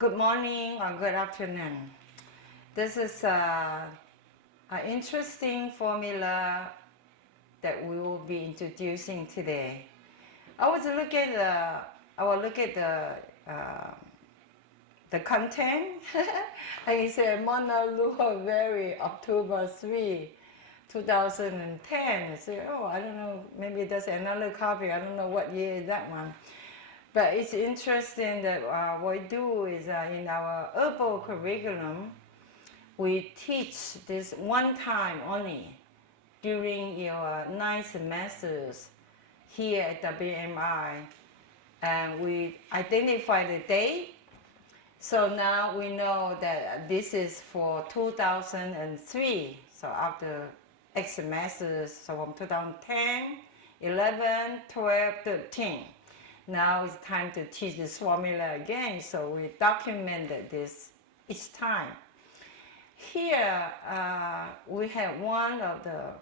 Good morning or good afternoon. This is an interesting formula that we will be introducing today. I was look at the content. And it said Mona Lua Very October 3, 2010. I said, oh, I don't know, maybe that's another copy. I don't know what year is that one. But it's interesting that what we do is in our herbal curriculum, we teach this one time only during your 9 semesters here at WMI. And we identify the date. So now we know that this is for 2003. So after X semesters, so from 2010, 11, 12, 13. Now it's time to teach this formula again, so we documented this each time. Here we have one of the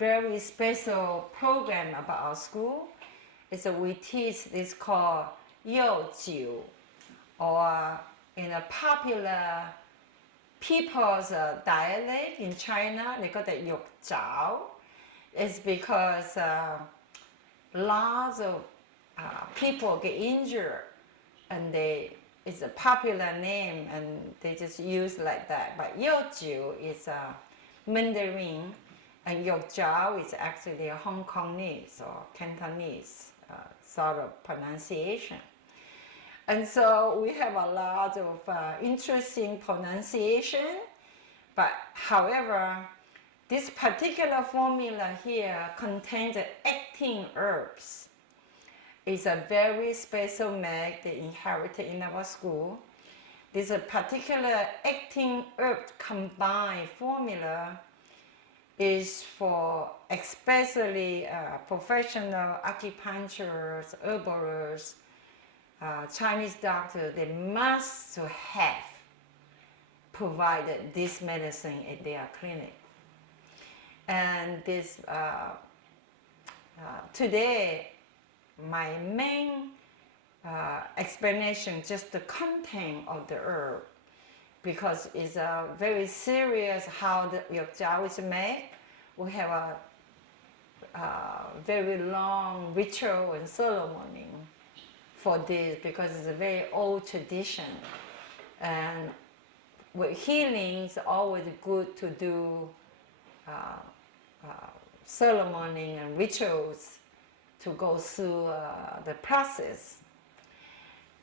very special program about our school. It's we teach this called Jiao, or in a popular people's dialect in China, they call it Jiao. It's because lots of people get injured, and it's a popular name, and they just use like that. But Jiao is Mandarin, and Jiao is actually a Hong Kongese or Cantonese sort of pronunciation. And so we have a lot of interesting pronunciation, but however, this particular formula here contains 18 herbs. It's a very special make they inherited in our school. This particular 18 herbs combined formula is for especially professional acupuncturists, herbalists, Chinese doctors. They must have provided this medicine at their clinic. And this today, my main explanation just the content of the herb, because it's very serious how the Jiao is made. We have a very long ritual and ceremony for this, because it's a very old tradition. And with healing, it's always good to do ceremony and rituals to go through the process.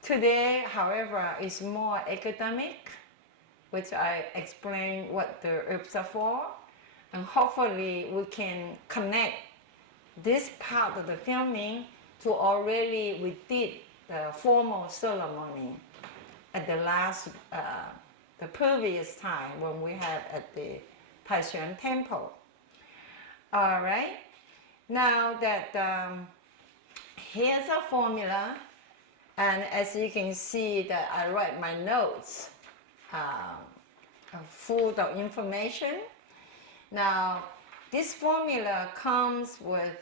Today, however, is more academic, which I explain what the herbs are for, and hopefully we can connect this part of the filming to already we did the formal ceremony at the last, the previous time when we had at the Taishan Temple. All right, now that here's a formula, and as you can see that I write my notes full of information. Now this formula comes with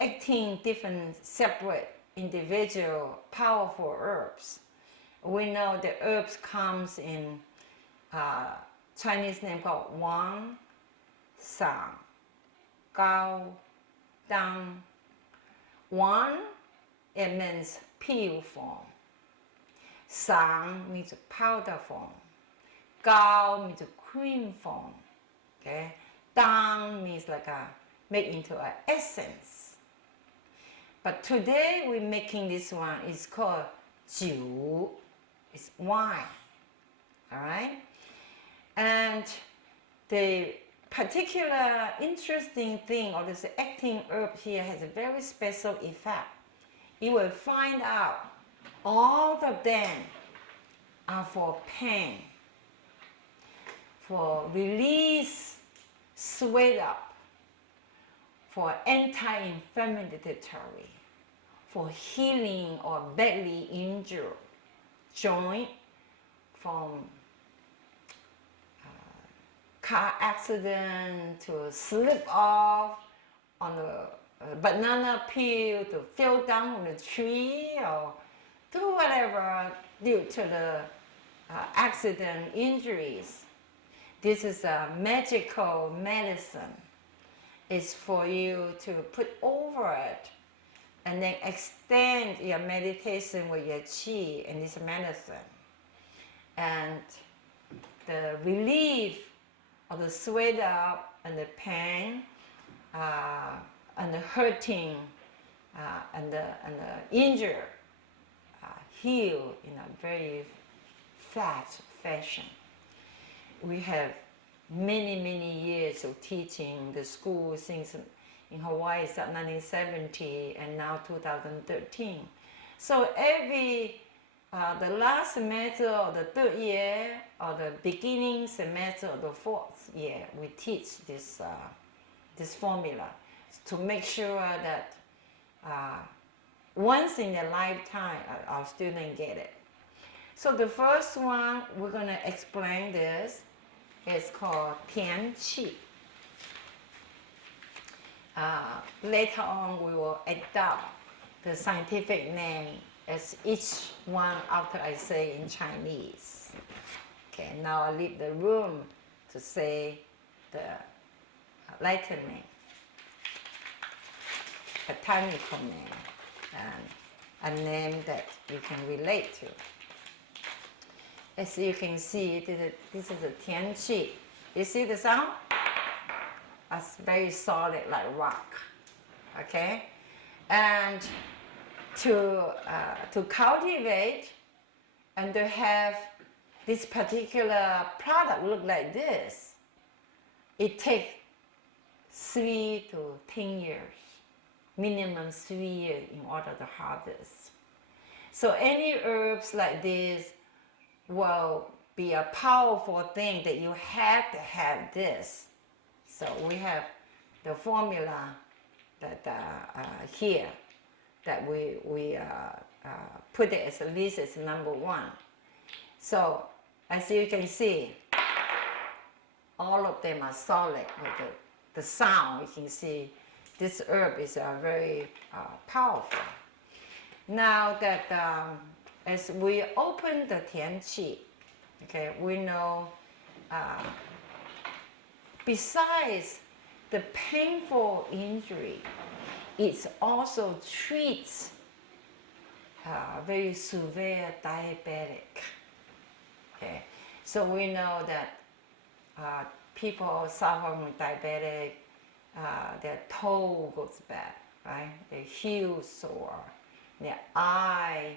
18 different separate individual powerful herbs. We know the herbs comes in Chinese name called Wang, Sang, Gao, Dang. Wang, it means pill form. Sang means powder form. Gao means cream form. Okay. Dang means like a make into an essence. But today we're making this one. It's called Jiao. It's wine. All right. And the particular interesting thing of this acting herb here has a very special effect. You will find out all of them are for pain, for release, sweat up, for anti-inflammatory, for healing or badly injured joint, from car accident to slip off on the banana peel to fall down on the tree, or do whatever due to the accident injuries. This is a magical medicine. It's for you to put over it and then extend your meditation with your qi in this medicine. And the relief of the sweat up and the pain and the hurting and the injury heal in a very fast fashion. We have many years of teaching the school since in Hawaii started 1970 and now 2013. So every the last semester of the third year or the beginning semester of the fourth year, we teach this this formula to make sure that once in a lifetime our students get it. So the first one we're going to explain this is called Tian Qi. Later on we will adopt the scientific name as each one after I say in Chinese. Okay, now I leave the room to say the Latin name, botanical name, and a name that you can relate to. As you can see, this is a Tian Qi. You see the sound? It's very solid like rock. Okay? And to cultivate and to have this particular product look like this, it takes 3 to 10 years, minimum 3 years in order to harvest. So any herbs like this will be a powerful thing that you have to have this. So we have the formula that here that we put it as at least as number 1. So as you can see, all of them are solid with the sound. You can see this herb is very powerful. Now that as we open the Tian Qi, okay, we know besides the painful injury, it also treats very severe diabetic. Okay, so we know that people suffering with diabetic, their toe goes bad, right? Their heel sore, their eye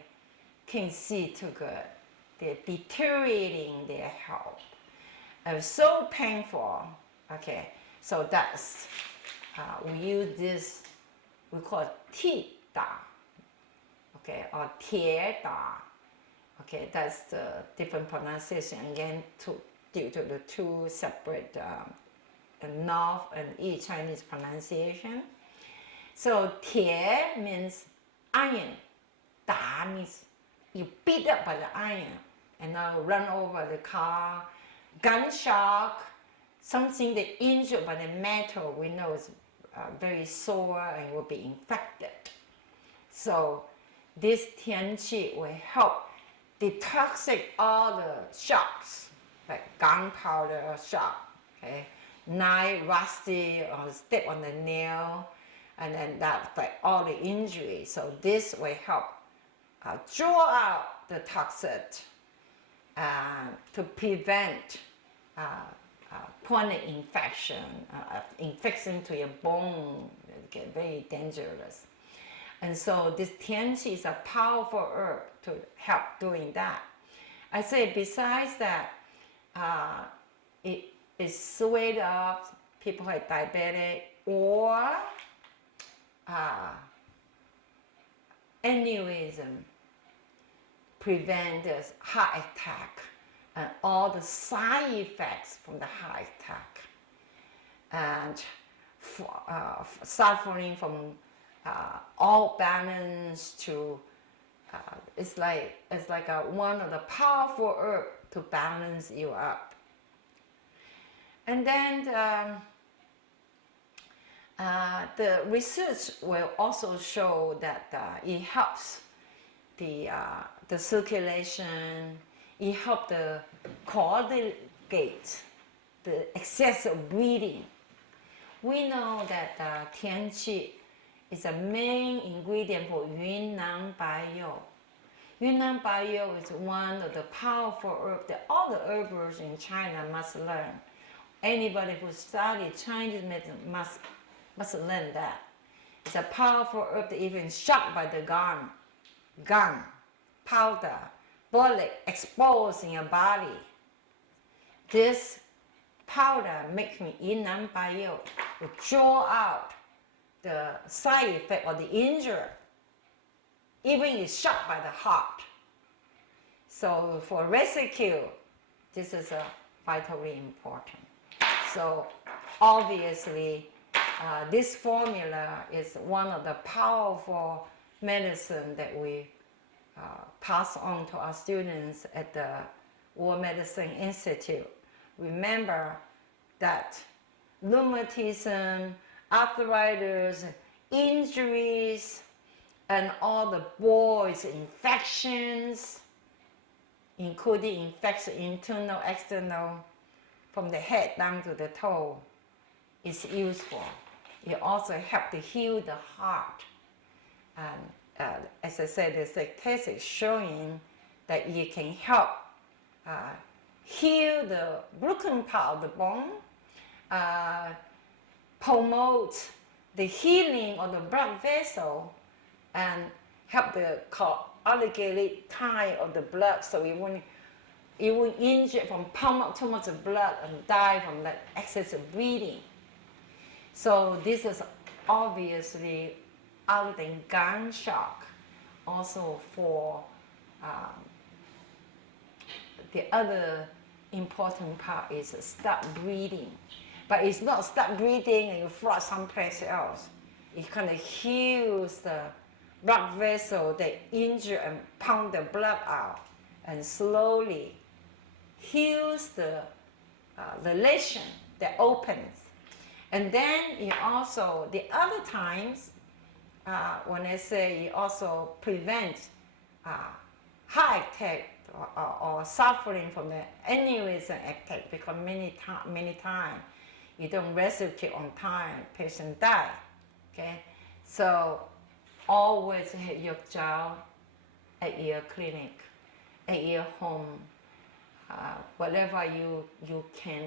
can't see too good. They're deteriorating their health. It's so painful. Okay, so that's we use this. We call it Ti Da. Okay, or Tie Da. Okay, that's the different pronunciation again due to the two separate North and East Chinese pronunciation. So Tie means iron. Da means you beat up by the iron and now run over the car, gunshot, something that injured by the metal we know is very sore and will be infected. So this Tian Qi will help detoxify all the shocks, like gunpowder shock, okay, knife rusty or step on the nail, and then that's like all the injury. So this will help draw out the toxin to prevent chronic infection, infection to your bone, get very dangerous. And so this Tian Qi is a powerful herb to help doing that. I say besides that, it is sweat up people who are diabetic or aneurysm, prevent this heart attack and all the side effects from the heart attack, and suffering from all balance to it's like one of the powerful herbs to balance you up. And then the research will also show that it helps the circulation. It helps the coordinate the excessive breathing. We know that tian qi is a main ingredient for Yunnan Baiyou. Yunnan Baiyou is one of the powerful herbs that all the herbers in China must learn. Anybody who studies Chinese medicine must learn that. It's a powerful herb that even shot by the gun, powder, bullet exposed in your body. This powder makes me Yunnan Baiyou to draw out the side effect or the injury, even if shot by the heart. So for rescue, this is vitally important. So obviously, this formula is one of the powerful medicine that we pass on to our students at the World Medicine Institute. Remember that rheumatism, arthritis, injuries, and all the boils, infections, including infection, internal, external, from the head down to the toe, is useful. It also helps to heal the heart. And as I said, the test is showing that it can help heal the broken part of the bone, promote the healing of the blood vessel, and help the coagulate time of the blood, so it won't injure from pump up too much blood and die from that excessive bleeding. So this is obviously, other than gun shock, also for the other important part is stop breathing. But it's not stop breathing and you flush someplace else. It kind of heals the blood vessel that injure and pump the blood out, and slowly heals the lesion that opens. And then it also, the other times, when I say it also prevents heart attack or suffering from the aneurysm attack, because many times you don't resuscitate on time, patient die. Okay, so always have your Jiao at your clinic, at your home, whatever you can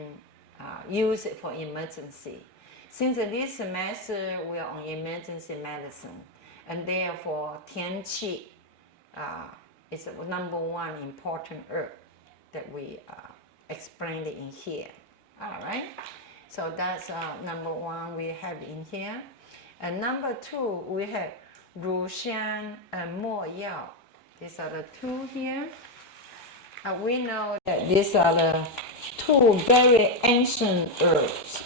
use it for emergency. Since this semester we are on emergency medicine, and therefore tian qi is the number one important herb that we explained in here. All right, so that's number one we have in here. And number two, we have Ruxian and Mo Yao. These are the two here. We know that these are the two very ancient herbs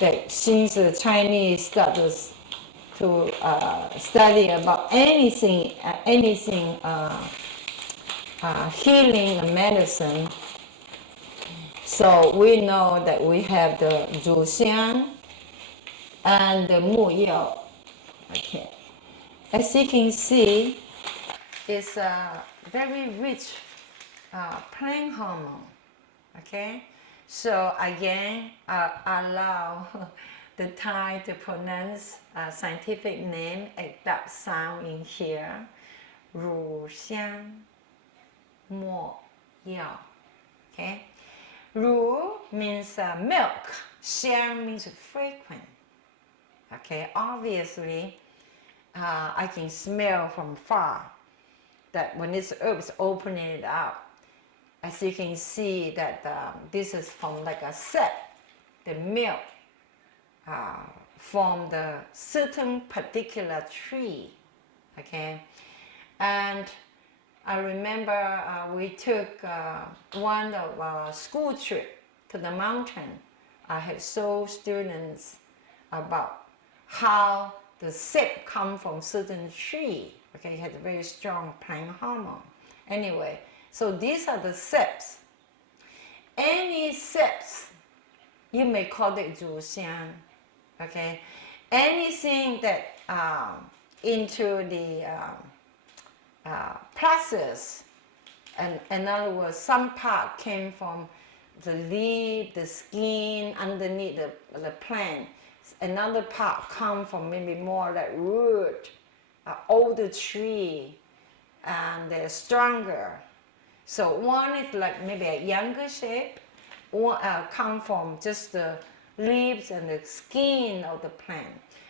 that since the Chinese started to study about anything healing and medicine. So we know that we have the Ruxian and the Mo Yao. Okay. As you can see, it's a very rich plant hormone. Okay, so again, allow the Thai to pronounce a scientific name exact sound in here. Ru Xiang Mo Yao. Okay, Ru means milk. Xiang means frequent. Okay, obviously, I can smell from far that when this herb is opening it up, as you can see that this is from like a sap, the milk from the certain particular tree. Okay, and I remember we took one of our school trip to the mountain. I had shown students about how the sap comes from certain tree. Okay, it has a very strong plant hormone. Anyway, so these are the saps. Any saps, you may call it Zhuxian. Okay, anything that into the process. And in other words, some part came from the leaf, the skin underneath the plant. Another part come from maybe more like root, older tree, and they're stronger. So one is like maybe a younger shape, or come from just the leaves and the skin of the plant.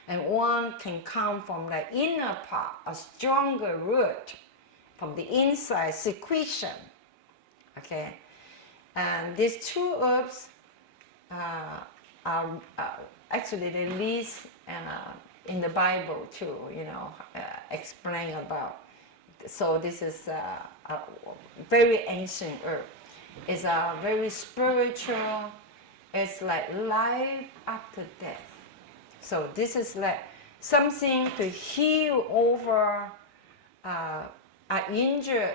And one can come from the inner part, a stronger root from the inside, secretion. Okay, and these two herbs are actually the least in the Bible too. Explain about. So this is a very ancient herb. It's a very spiritual. It's like life after death. So this is like something to heal over an injury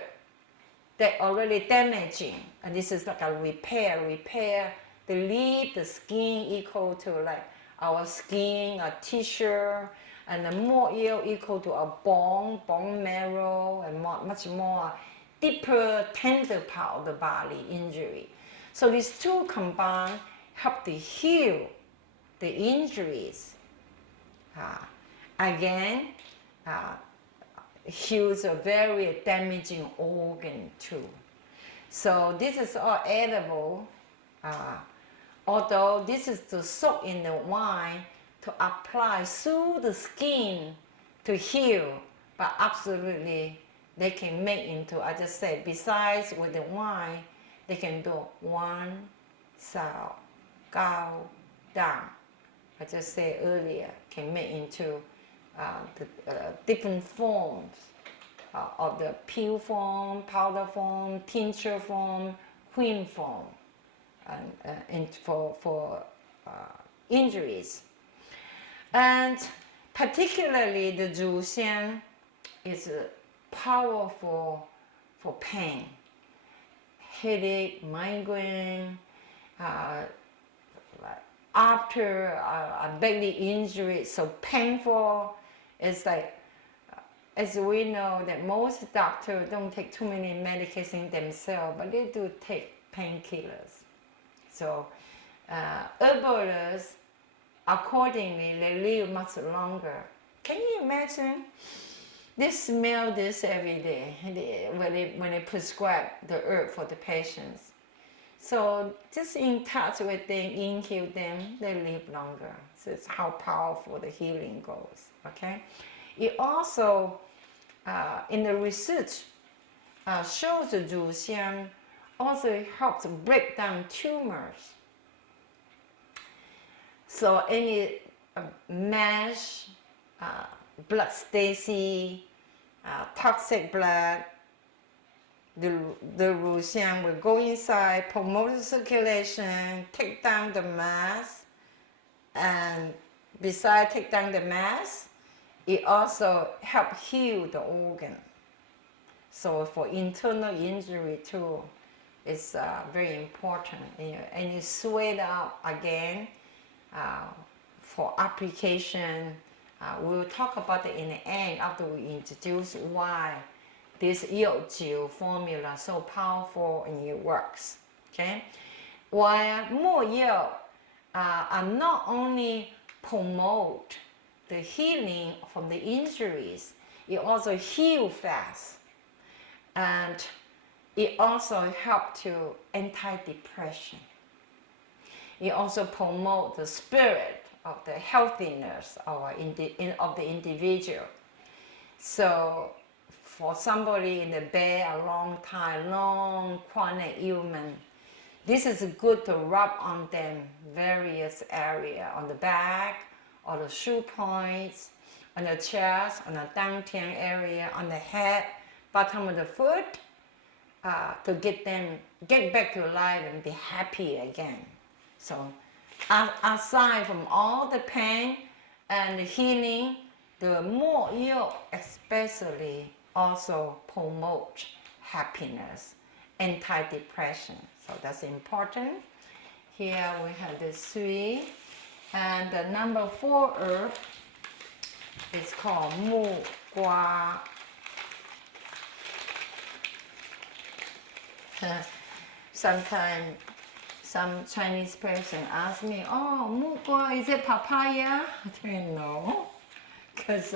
that already damaging, and this is like a repair. The leaf, the skin equal to like our skin, a tissue, and the more equal to a bone marrow, and much more deeper, tender part of the body injury. So these two combined help to heal the injuries. Again, heals a very damaging organ too. So this is all edible, although this is to soak in the wine to apply through the skin to heal, but absolutely they can make into, I just said, besides with the wine, they can do 1 sao, gao, dang. I just said earlier, can make into the different forms of the pill form, powder form, tincture form, cream form, and for injuries. And particularly the Zhuxian is powerful for pain, headache, migraine, after a badly injury, so painful. It's like, as we know that most doctors don't take too many medications themselves, but they do take painkillers. So herbalists, accordingly, they live much longer. Can you imagine? They smell this every day when they prescribe the herb for the patients. So just in touch with them, inhale them, they live longer. So it's how powerful the healing goes, okay? It also, in the research, shows the Zhuxiang also helps break down tumors. So any mass, blood stasis, toxic blood, the Zhuxiang will go inside, promote the circulation, take down the mass, and besides take down the mass, it also helps heal the organ. So for internal injury too, it's very important. And you sweat up again for application. We'll talk about it in the end after we introduce why this Jiao formula so powerful and it works. Okay, while more Jiao are not only promote the healing from the injuries, it also heal fast, and it also help to anti-depression. It also promote the spirit of the healthiness of the individual. So for somebody in the bed a long time, long chronic ailment, this is good to rub on them various areas, on the back, or the shoe points, on the chest, on the dantian area, on the head, bottom of the foot, to get them get back to life and be happy again. So aside from all the pain and the healing, the more Jiao especially also promote happiness, anti-depression. So that's important. Here we have the 3. And the number 4 herb is called Mu Gua. Sometimes some Chinese person asks me, oh, mugua, is it papaya? I don't know. Because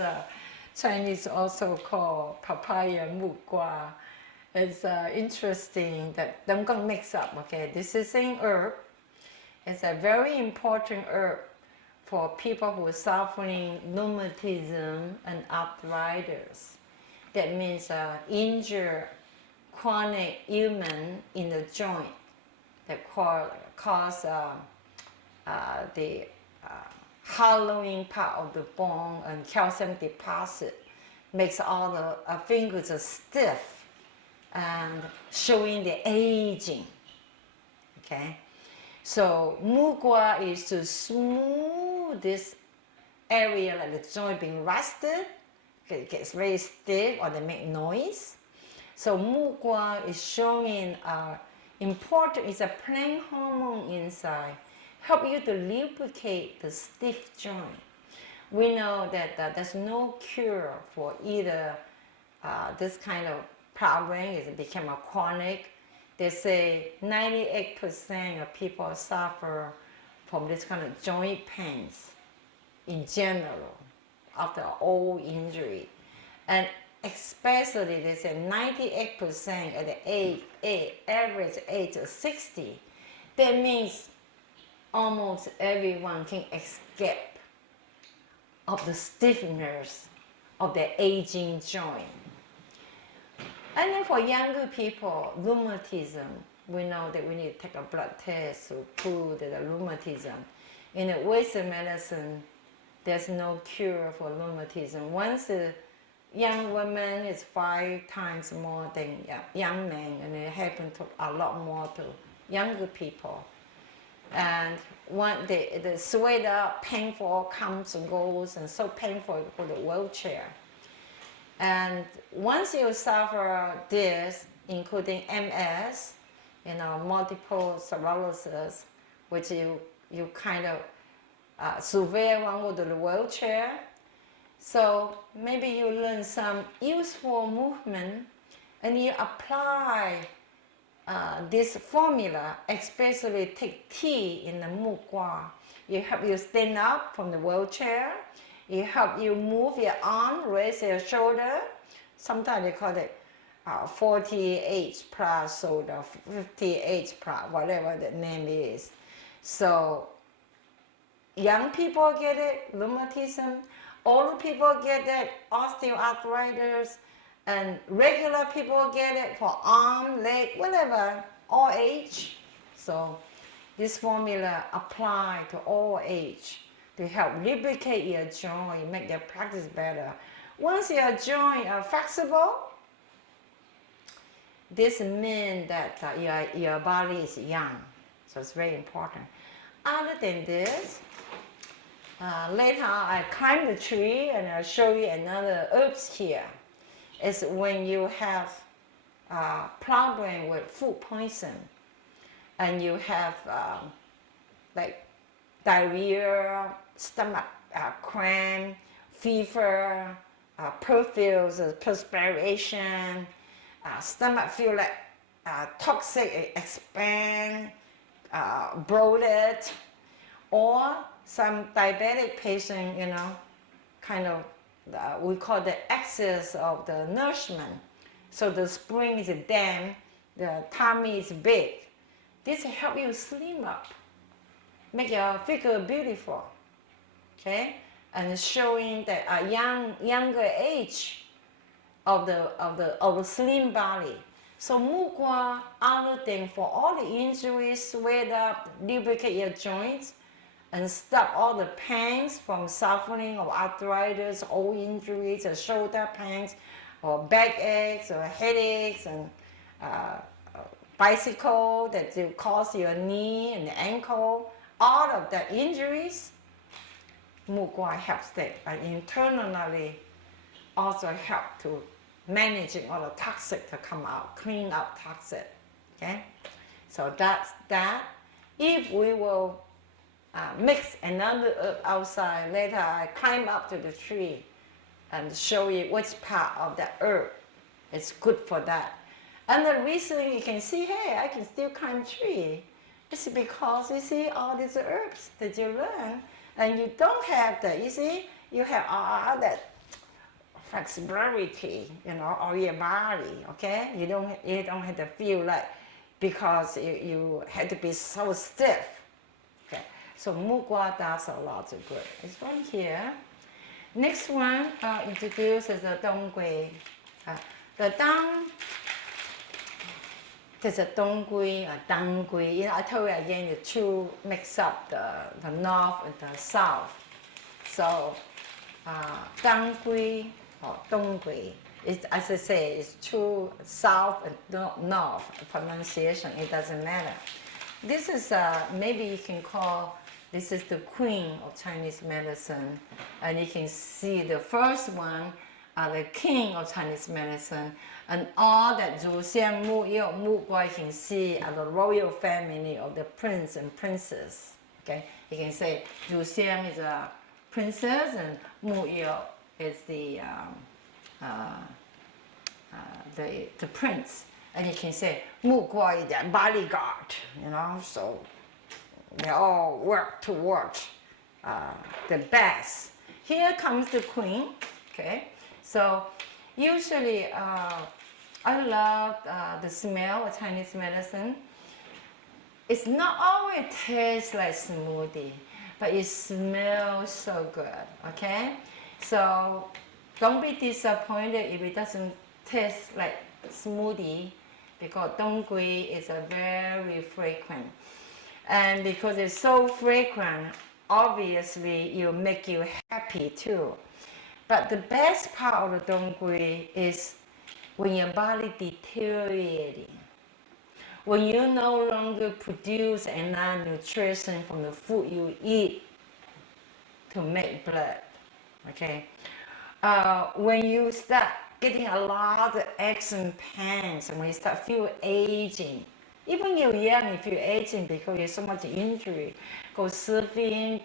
Chinese also call papaya mugua. It's interesting that don't go mix up, okay? This is an herb. It's a very important herb for people who are suffering rheumatism and arthritis. That means injured chronic ailment in the joint that cause the hollowing part of the bone and calcium deposit, makes all the fingers stiff and showing the aging. Okay, so mugua is to smooth this area like the joint being rusted. It gets very stiff or they make noise. So mugua is showing important. It's a plant hormone inside, help you to lubricate the stiff joint. We know that there's no cure for either this kind of problem. It became a chronic. They say 98% of people suffer from this kind of joint pains in general after all injury, and especially they say 98% at the average age of 60. That means almost everyone can escape of the stiffness of the aging joint. And then for younger people, rheumatism, we know that we need to take a blood test to prove that the rheumatism. In the Western medicine, there's no cure for rheumatism. Once a young woman is 5 times more than young men, and it happens to a lot more to younger people. And when the sweat up, painful comes and goes, and so painful for the wheelchair. And once you suffer this, including MS, multiple sclerosis, which you kind of severe one go to the wheelchair. So maybe you learn some useful movement and you apply this formula, especially take tea in the mugua. It help you stand up from the wheelchair. It help you move your arm, raise your shoulder. Sometimes they call it 40H plus shoulder, 50H plus, whatever the name is. So young people get it, rheumatism. Old people get it, osteoarthritis. And regular people get it for arm, leg, whatever, all age. So this formula apply to all age to help lubricate your joint, make your practice better. Once your joint are flexible, this means that your body is young. So it's very important. Other than this, later I climb the tree and I'll show you another herbs here. It's when you have problem with food poison and you have like diarrhea, stomach cramp, fever, perspiration, stomach feel like toxic, expand, bloated, or some diabetic patient, kind of we call the excess of the nourishment. So the spring is damp, the tummy is big. This help you slim up, make your figure beautiful, okay? And showing that a younger age of the slim body. So mugua, other than for all the injuries, sweat up, lubricate your joints, and stop all the pains from suffering of arthritis, old injuries, or shoulder pains, or back aches, or headaches, and bicycle that will cause your knee and ankle, all of the injuries, mugua helps that. And internally also help to managing all the toxic to come out, clean up toxic, okay? So that's that. If we will mix another herb outside, later I climb up to the tree and show you which part of the herb is good for that. And the reason you can see, hey, I can still climb tree, it's because you see all these herbs that you learn, and you don't have that. You see, you have all that flexibility, or your body. Okay, you don't have to feel like because you had to be so stiff. Okay, so mugua does a lot of good. It's right here. Next one introduces the donggui. The dang, there's a donggui, a danggui. I told you again, the two mix up the north and the south. So danggui or donggui, as I say, it's two south and north pronunciation. It doesn't matter. This is maybe you can call this is the queen of Chinese medicine, and you can see the first one, the king of Chinese medicine, and all that 祖先木有木瓜 you can see are the royal family of the prince and princess. Okay, you can say 祖先 is a princess and 木有 is the prince. And you can say 木瓜 is their bodyguard, so they all work towards the best. Here comes the queen. Okay, so usually I love the smell of Chinese medicine. It's not always taste like smoothie, but it smells so good. Okay, so don't be disappointed if it doesn't taste like smoothie, because donggui is a very fragrant. And because it's so fragrant, obviously it will make you happy too. But the best part of the donggui is when your body deteriorating, when you no longer produce enough nutrition from the food you eat to make blood. Okay, when you start getting a lot of aches and pains, and when you start feel aging. Even you're young, if you're aging because you have so much injury, go surfing,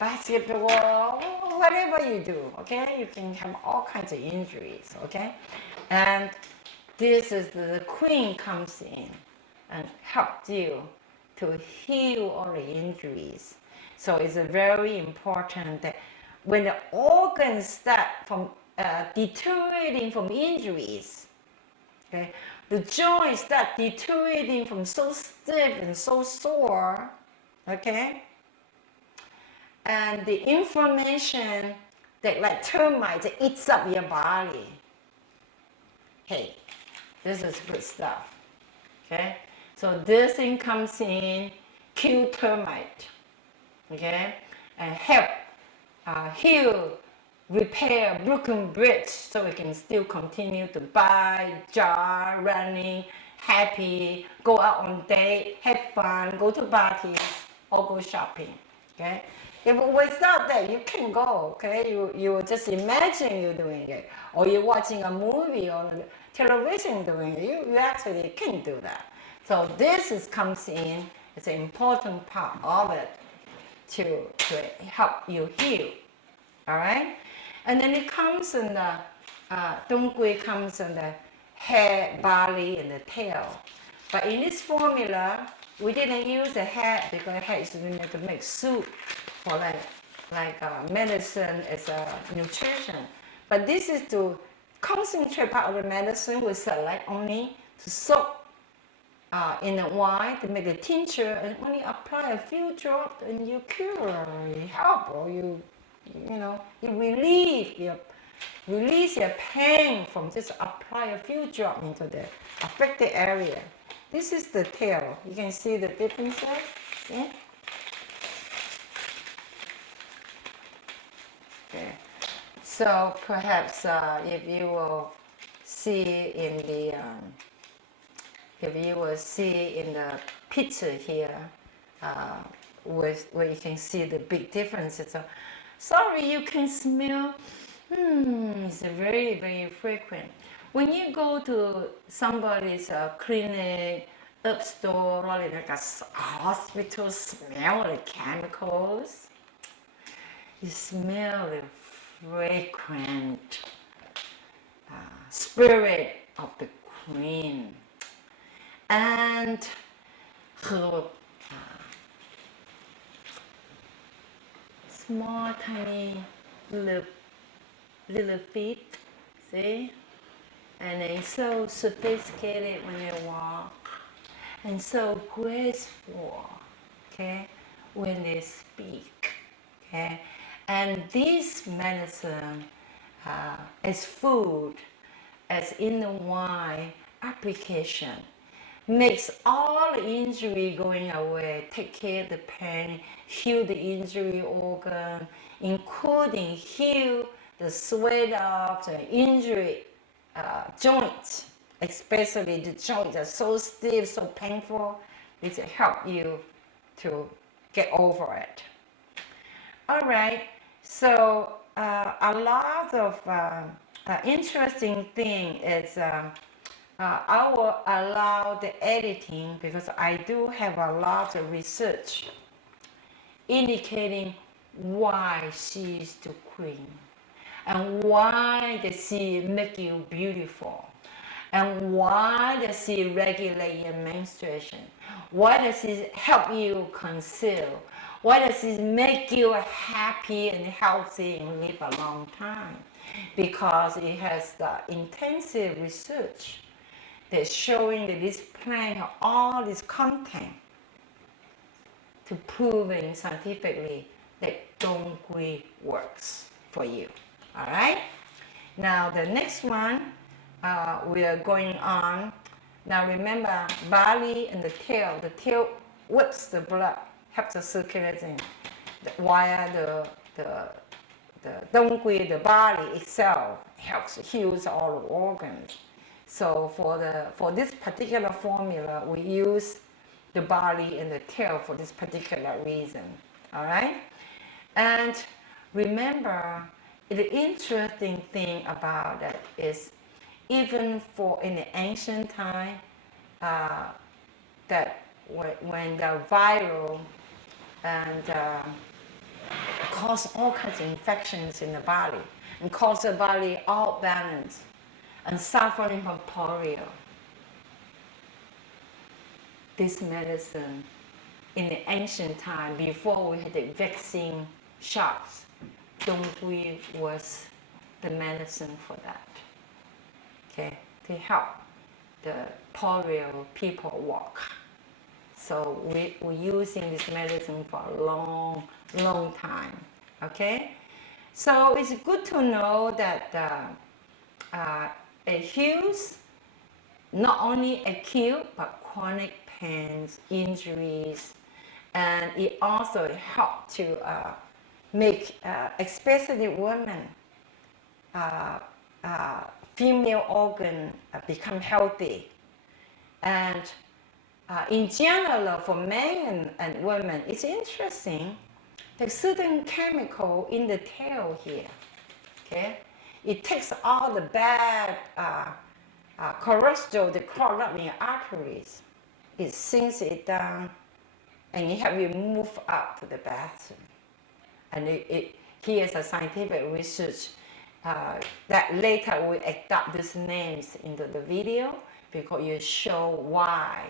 basketball, whatever you do, okay? You can have all kinds of injuries, okay? And this is the queen comes in and helps you to heal all the injuries. So it's very important that when the organs start from deteriorating from injuries, okay, the joints start deteriorating from so stiff and so sore, okay? And the inflammation that like termites that eats up your body. Hey, this is good stuff, okay? So this thing comes in, kill termite, okay? And help heal, repair broken bridge, so we can still continue to buy, jog, running, happy, go out on date, have fun, go to parties, or go shopping. Okay? If without that, you can't go. Okay? You just imagine you're doing it, or you're watching a movie or television doing it. You actually can't do that. So this comes in. It's an important part of it to help you heal. All right? And then it comes in the donggui comes in the head, body, and the tail. But in this formula, we didn't use the head because head is to make soup for like medicine as a nutrition. But this is to concentrate part of the medicine we select only to soak in the wine to make a tincture, and only apply a few drops and you cure, you help, or you release your pain from just apply a few drops into the affected area. This is the tail. You can see the differences. Yeah? Okay. So perhaps if you will see in the picture here, where you can see the big differences. So, sorry, you can smell. It's very, very frequent. When you go to somebody's clinic, herb store, or like a hospital, smell the chemicals. You smell the fragrant spirit of the queen. And her small, tiny little feet, see? And they're so sophisticated when they walk, and so graceful, okay, when they speak, okay. And this medicine as food, as in the wine application, makes all the injury going away, take care of the pain, heal the injury organ, including heal the swell of the injury joints, especially the joints are so stiff, so painful. It will help you to get over it. All right, so a lot of interesting thing is I will allow the editing because I do have a lot of research indicating why she is the queen and why does she make you beautiful and why does she regulate your menstruation, why does it help you conceal, why does it make you happy and healthy and live a long time, because it has the intensive research that's showing that this plant has all this content to proving scientifically that dongui works for you. All right. Now the next one we are going on. Now remember barley and the tail. The tail whips the blood, helps the circulation, while the dongui, the barley itself, helps heals all the organs. So for this particular formula, we use the barley and the tail for this particular reason. All right, and remember the interesting thing about that is even for in the ancient time that when the viral and cause all kinds of infections in the body and cause the body out balance and suffering from polio. This medicine in the ancient time, before we had the vaccine shots, dongui was the medicine for that. Okay, to help the polio people walk. So we're using this medicine for a long, long time. Okay, so it's good to know that it heals not only acute but chronic pains, injuries, and it also helps to make, especially women, female organ become healthy. And in general, for men and women, it's interesting. There's certain chemical in the tail here. Okay, it takes all the bad cholesterol that clog up in your arteries. It sinks it down, and it helps you move up to the bathroom. And here's a scientific research that later we adopt these names into the video because you show why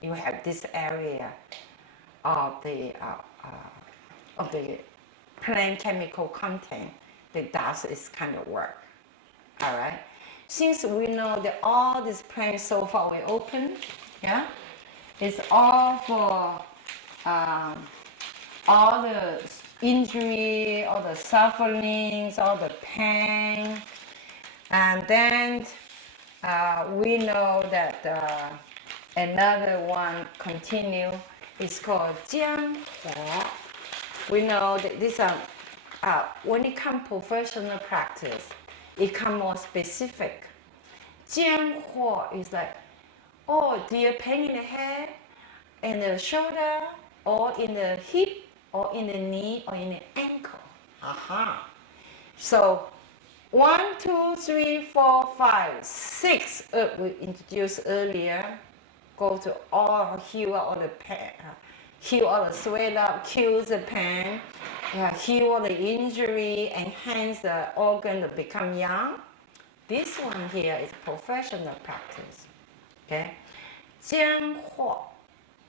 you have this area of the plant chemical content that does this kind of work. All right. Since we know that all these plants so far we open, yeah, it's all for all the injury, all the sufferings, all the pain, and then we know that another one continue is called Jiao. We know that these are when it comes to professional practice, it comes more specific. Jiao is like, oh, do you pain in the head, in the shoulder, or in the hip, or in the knee, or in the ankle? So 1, 2, 3, 4, 5, 6 we introduced earlier. Go to all, heal all the pain, heal all the swell up, cure the pain, heal all the injury, enhance the organ to become young. This one here is professional practice. Okay, 姜化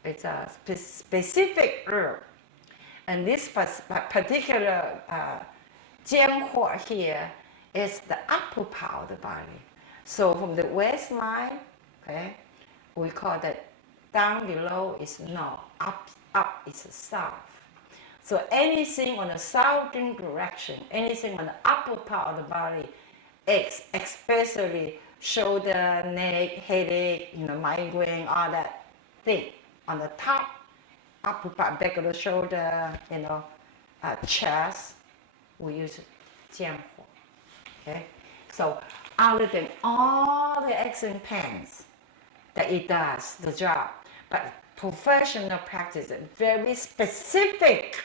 is a specific herb, and this particular 姜化 here is the upper part of the body. So from the waistline, okay, we call that down below is north, up is south. So anything on the southern direction, anything on the upper part of the body, especially shoulder, neck, headache, migraine, all that thing. On the top, upper part, back of the shoulder, chest, we use 姜火. Okay, so other than all the action pains that it does the job, but professional practice is very specific.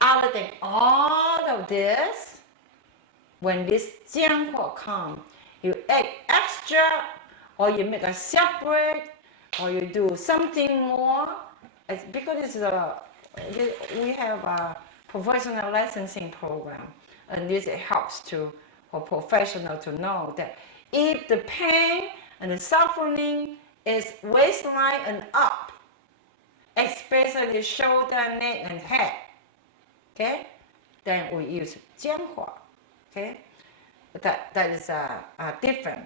Other than all of this, when this 姜火 comes, you add extra, or you make a separate, or you do something more. It's because we have a professional licensing program, and this helps for professional to know that if the pain and the suffering is waistline and up, especially shoulder, neck, and head, okay, then we use 姜火. Okay, that is different.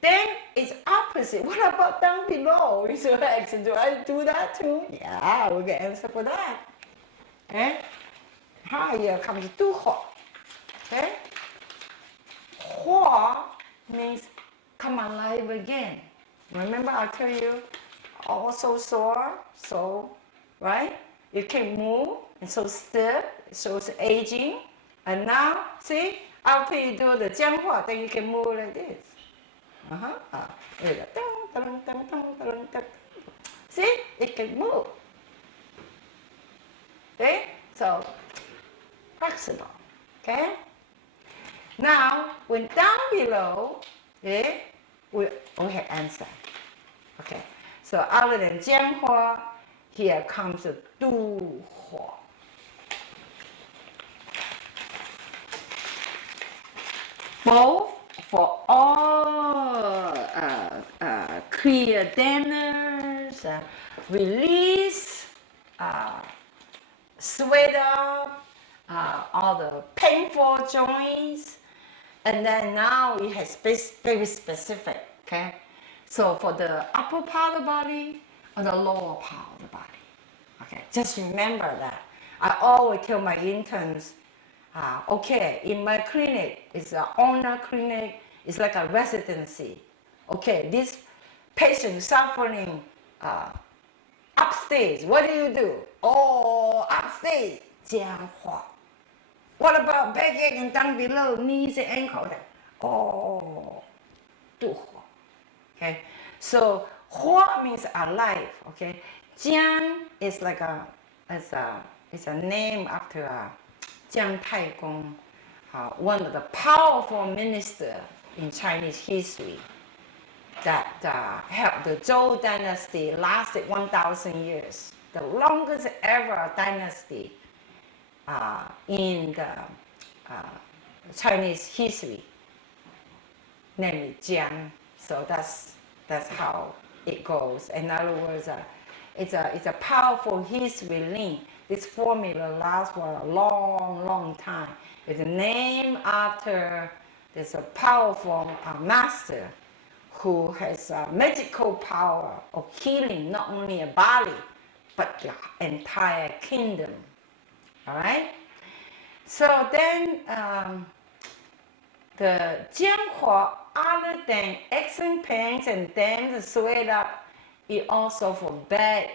Then it's opposite. What about down below? So do I do that too? Yeah, we can answer for that. Okay, here comes 都火. Okay, 火 means come alive again. Remember I tell you, also sore, so right? You can move, and so stiff, it shows aging. And now, see, after you do the 姜化, then you can move like this. See, it can move. Okay, so flexible. Okay. Now, when down below, okay, we have answer. Okay, so other than 姜化, here comes the 都火. Both for all clear damage, release, sweat up, all the painful joints, and then now it has very specific. Okay, so for the upper part of the body or the lower part of the body. Okay, just remember that. I always tell my interns, okay, in my clinic, it's an owner clinic, it's like a residency. Okay, this patient suffering upstairs, what do? Oh, upstairs, 姜化. What about backache and down below, knees and ankles? Oh, 都火. Okay, so 火 means alive. Okay, 姜 is like it's a name after Jiang Taigong, one of the powerful ministers in Chinese history that helped the Zhou dynasty lasted 1,000 years, the longest ever dynasty in the Chinese history, namely Jiang. So that's how it goes. In other words, it's a powerful history link. This formula lasts for a long, long time. It's named after this powerful master who has magical power of healing not only a body, but the entire kingdom. All right? So then the 姜火, other than action pains and then the sweat up, it also for bad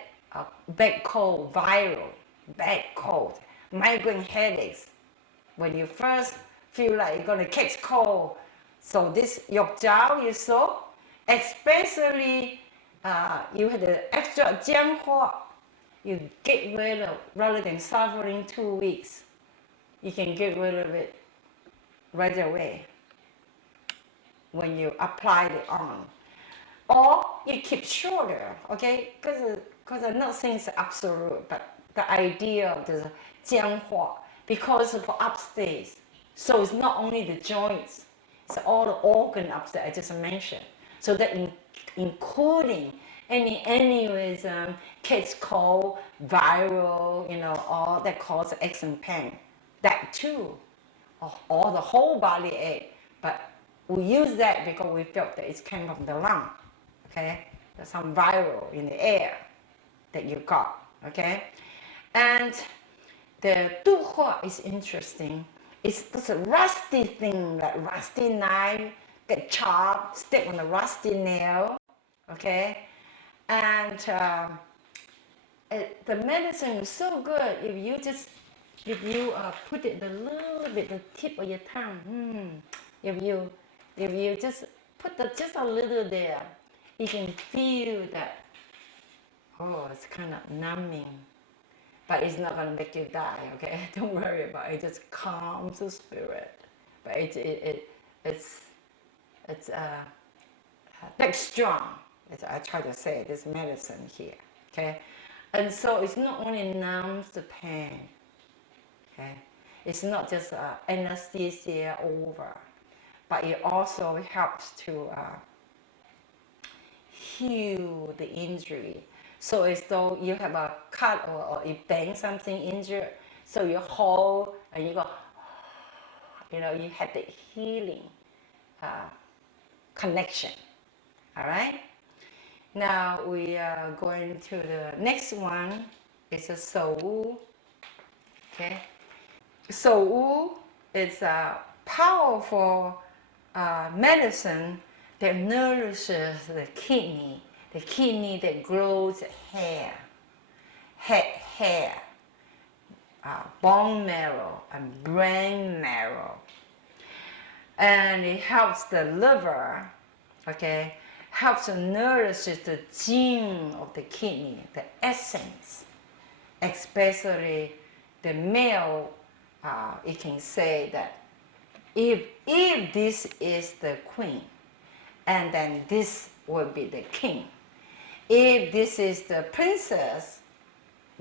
cold, viral, bad cold, migraine headaches. When you first feel like you're gonna catch cold, so this your jiao you soak, especially you had the extra 姜火, you get rid of rather than suffering 2 weeks. You can get rid of it right away when you apply it on. Or you keep shorter, okay? Because nothing is absolute, but the idea of the 姜火, because for upstairs, so it's not only the joints, It's all the organ up there I just mentioned. So that including any aneurysm, kids call viral, all that cause aches and pain. That too, or the whole body ache. But we use that because we felt that it came from the lung. Okay, there's some viral in the air that you got. Okay, and the duhua is interesting. It's just a rusty thing, like rusty knife, get chopped, stick on a rusty nail. Okay, and the medicine is so good if you put it a little bit the tip of your tongue. If you just put just a little there, you can feel that. Oh, it's kind of numbing, but it's not gonna make you die. Okay, don't worry about it. It just calms the spirit. But it's like strong. I try to say this medicine here. Okay, and so it's not only numbs the pain. Okay, it's not just anesthesia over, but it also helps to heal the injury. So as though you have a cut or you bang something injured, so you hold and you go, you have the healing connection. All right. Now we are going to the next one. It's a Soul. Okay. Soul is a powerful medicine that nourishes the kidney that grows hair, bone marrow, and brain marrow. And it helps the liver, okay, helps to nourish the gene of the kidney, the essence, especially the male. You can say that if this is the queen, and then this will be the king. If this is the princess,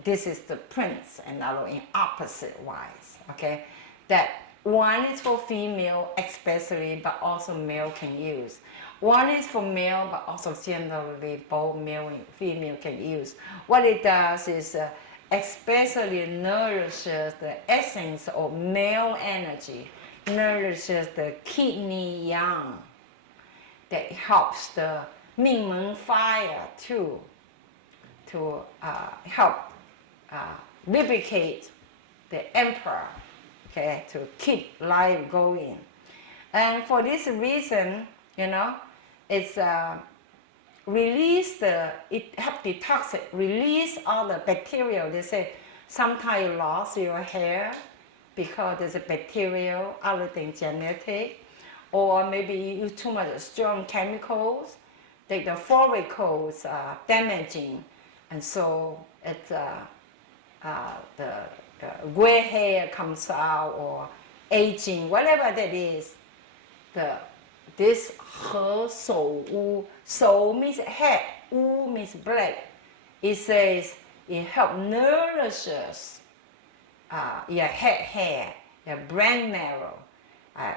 this is the prince, and now in opposite wise. Okay, that one is for female especially, but also male can use. One is for male, but also generally both male and female can use. What it does is especially nourishes the essence of male energy, nourishes the kidney yang, that helps the Ming Men fire too, to help lubricate the emperor, okay, to keep life going. And for this reason, it's it helps detox it, release all the bacteria. They say sometimes you lost your hair because there's a bacterial, other thing genetic, or maybe you use too much strong chemicals, like the follicles are damaging, and so it's the gray hair comes out, or aging, whatever that is. This He Shou Wu, Shou means head, Wu means black. It says it helps nourishes your head hair, your brain marrow,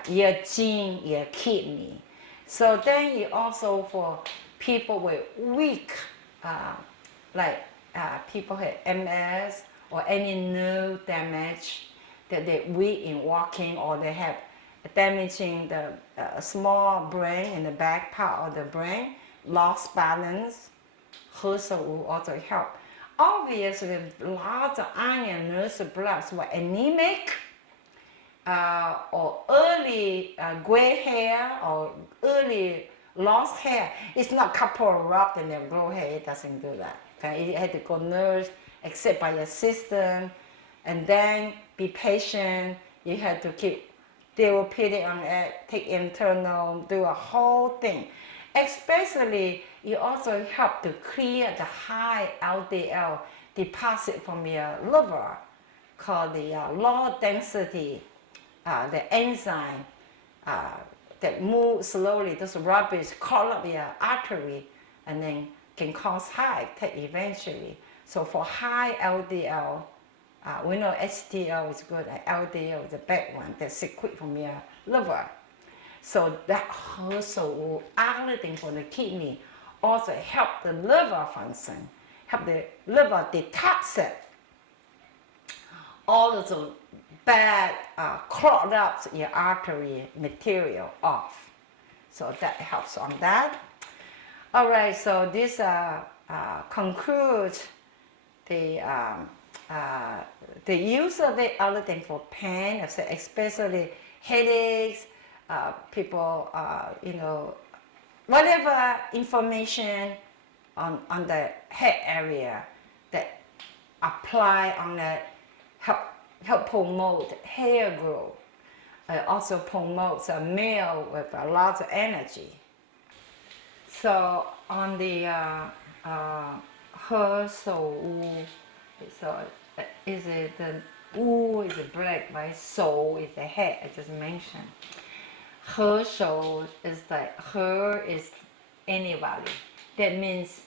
your gene, your kidney. So then it also for people with weak, like people have MS or any nerve damage, that they're weak in walking, or they have damaging the small brain in the back part of the brain, lost balance. Hersa will also help. Obviously, lots of iron, nerves, blood were anemic, or early gray hair, or early lost hair. It's not couple rubbed and then grow hair. It doesn't do that. Okay? It had to go nurse, accept by your system, and then be patient. You have to keep therapeutic on it, take internal, do a whole thing. Especially, you also help to clear the high LDL deposit from your liver, called the low density, the enzyme that move slowly. Those rubbish clog up your artery, and then can cause heart attack eventually. So for high LDL, we know HDL is good, and LDL is the bad one that secrete from your liver. So that He Shou Wu other thing for the kidney also help the liver function, help the liver detox it, all of the bad clogged up your artery material off. So that helps on that. All right, so this concludes the use of the other thing for pain, especially headaches, people, whatever information on the head area that apply on the help promote hair growth. Also promotes a male with a lot of energy. So on the He Shou Wu, so is it the Wu is the black, right? Shou is the head I just mentioned. He Shou is like her is anybody. That means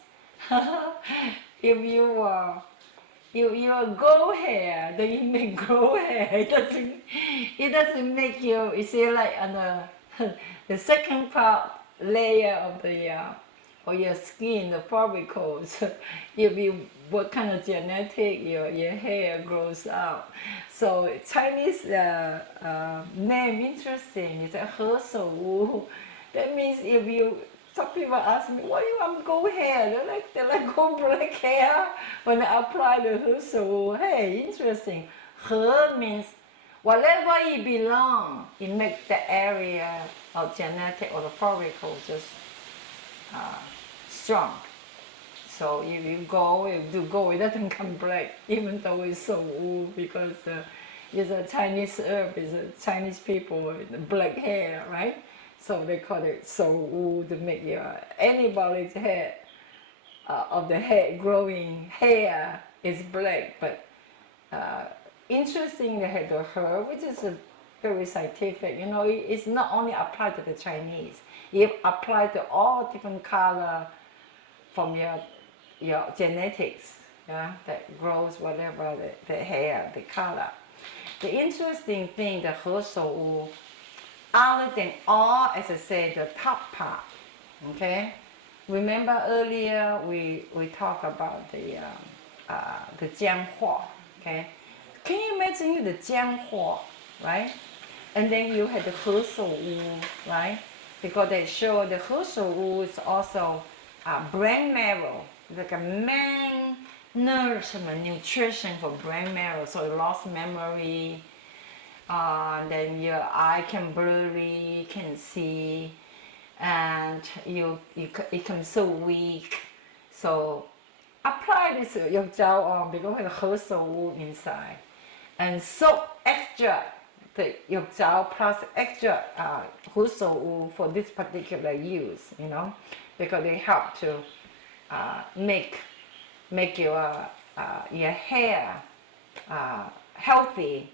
if you are grow hair, then you may grow hair. It doesn't make you. You see, like on the second part layer of the of your skin, the follicles. If you what kind of genetic your hair grows out. So Chinese name interesting. It's a He Shou Wu. That means if you. Some people ask me, why you want gold hair? They like gold black hair when I apply the He Shou Wu. Hey, interesting. He means whatever it belongs, it makes the area of genetic or the follicle just strong. So if you do gold, it doesn't come black, even though it's Shou Wu, because it's a Chinese herb, it's a Chinese people with black hair, right? So they call it Shou Wu to make anybody's head of the head growing hair is black. But interesting, they had the herb, which is very scientific. It's not only applied to the Chinese. It applied to all different color from your genetics, that grows whatever the hair, the color. The interesting thing, the He Shou Wu, other than all, as I said, the top part, okay? Remember earlier we talked about the Jianghua, okay? Can you imagine the Jianghua, right? And then you had the He Shou Wu, right? Because they show the He Shou Wu is also brain marrow, like a main nourishment, nutrition for brain marrow, so it lost memory. Then your eye can blurry, can see, and you become so weak. So apply this Jiao on because it has He Shou Wu inside, and so extra the Jiao plus extra He Shou Wu for this particular use, because they help to make your hair healthy.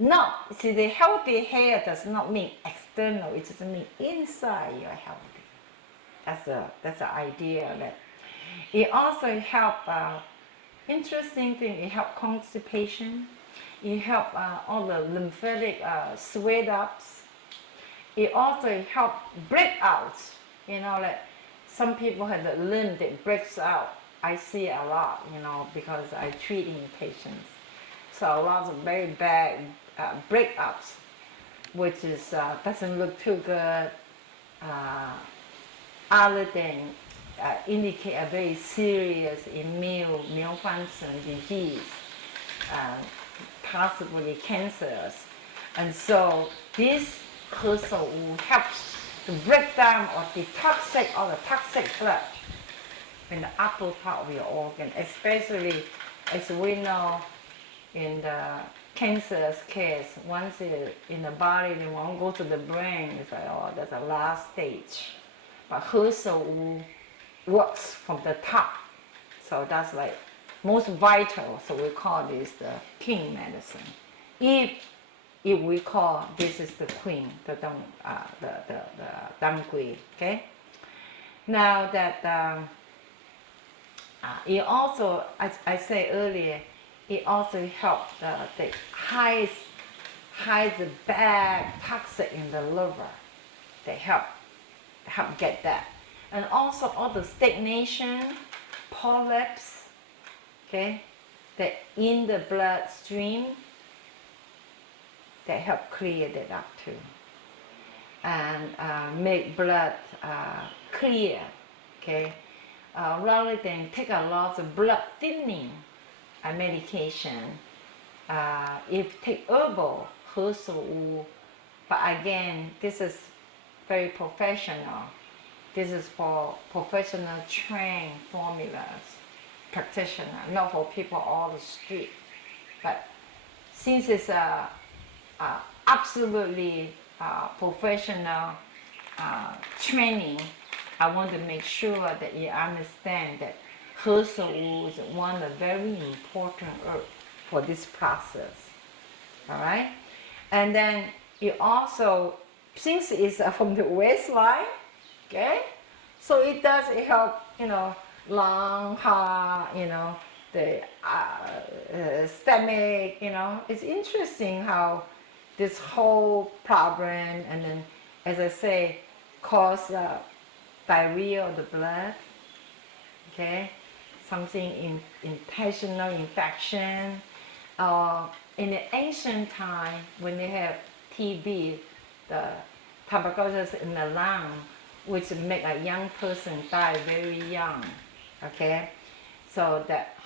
No, see, the healthy hair does not mean external, it just means inside you're healthy. That's the idea of it. It also helps, interesting thing, it helps constipation. It helps all the lymphatic sweat ups. It also helps breakouts. Like some people have the lymph that breaks out. I see a lot, because I treat patients. So a lot of very bad breakups, which is doesn't look too good, other than indicate a very serious immune malfunction disease, possibly cancers. And so this He Shou Wu helps to break down or detoxic all the toxic blood in the upper part of your organ, especially as we know in the cancer's case, once it's in the body, they won't go to the brain. It's like, oh, that's the last stage. But He Shou Wu works from the top. So that's like most vital. So we call this the king medicine. If we call this is the queen, the dam gui, okay? Now that it also, as I said earlier, it also helps the hide the bad toxic in the liver. they help get that. And also all the stagnation, polyps, okay, that in the bloodstream, they help clear that up too. And make blood clear, okay. Rather than take a lot of blood thinning medication, if take herbal, but again, this is very professional. This is for professional trained formulas, practitioner, not for people on the street. But since it's absolutely professional training, I want to make sure that you understand that is one of the very important herbs for this process. All right, and then you also, since it's from the waistline, okay, so it does help, lung, heart, the stomach, It's interesting how this whole problem, and then, as I say, cause diarrhea of the blood, okay, something intestinal infection. In the ancient time, when they have TB, the tuberculosis in the lung, which make a young person die very young, okay? So that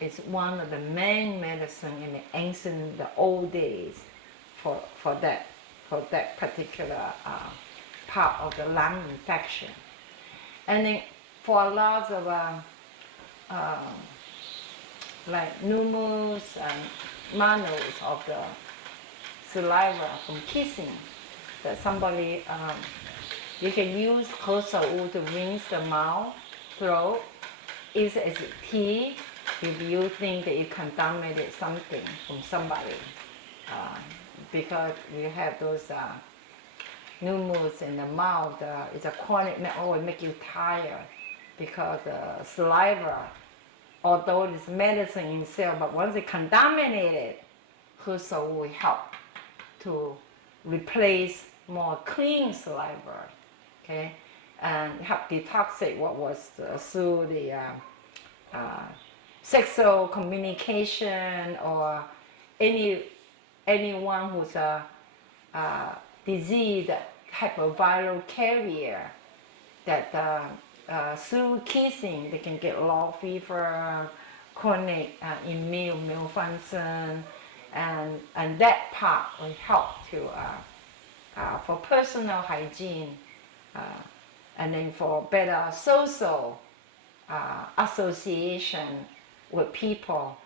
is one of the main medicine in the old days for that particular part of the lung infection. And then for a lot of like pneumos and manus of the saliva from kissing, that somebody, you can use to rinse the mouth, throat, use it as tea if you think that you contaminated something from somebody, because you have those pneumos in the mouth. It's a chronic, not always make you tired, because the saliva, although it's medicine in itself, but once it contaminated, will help to replace more clean saliva, okay, and help detoxify what was through the sexual communication, or anyone who's a disease type of viral carrier, that through kissing they can get low fever, chronic immune malfunction, and that part will help to for personal hygiene, and then for better social association with people.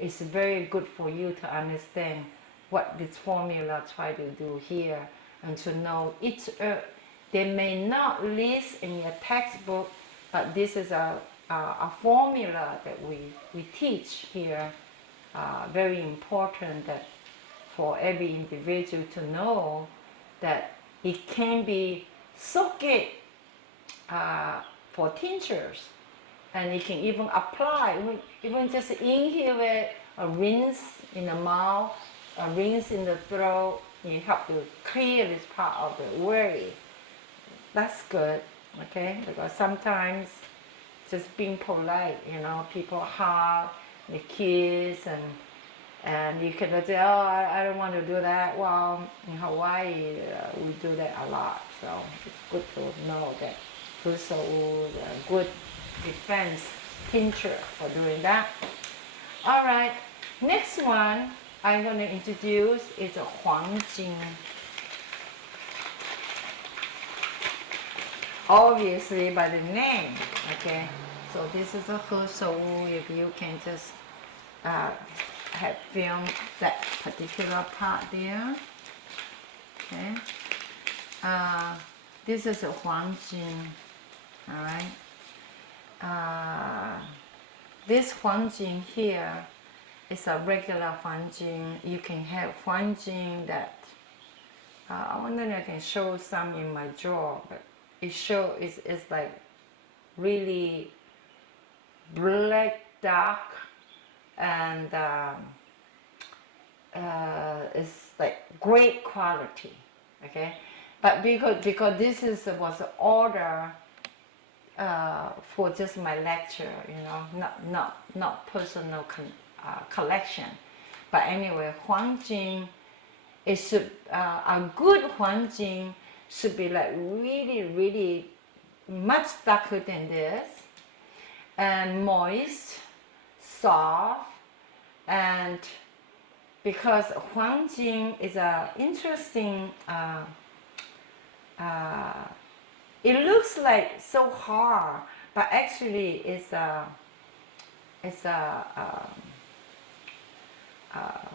It's very good for you to understand what this formula try to do here, and to know each herb. They may not list in your textbook, but this is a formula that we teach here. Very important that for every individual to know that it can be soaked for tinctures, and you can even apply, even just inhale it, or rinse in the mouth, or rinse in the throat. You help to clear this part of the worry. That's good, okay? Because sometimes just being polite, people hug, they kiss, and you can say, oh, I don't want to do that. Well, in Hawaii, we do that a lot, so it's good to know that Fuso is a good defense tincture for doing that. All right, next one I'm going to introduce is a Huangjing. Obviously by the name, okay? So this is a Fuso. If you can just have filmed that particular part there, okay? This is a Huangjing, all right? This Huangjing here is a regular Huangjing. You can have Huangjing that, I wonder if I can show some in my drawer, but it's like really black, dark, and it's like great quality. Okay, but because this was an order for just my lecture, not personal collection. But anyway, Huangjing, it should a good Huangjing should be like really, really much darker than this, and moist, soft, and because Huangjing is a interesting. It looks like so hard, but actually it's a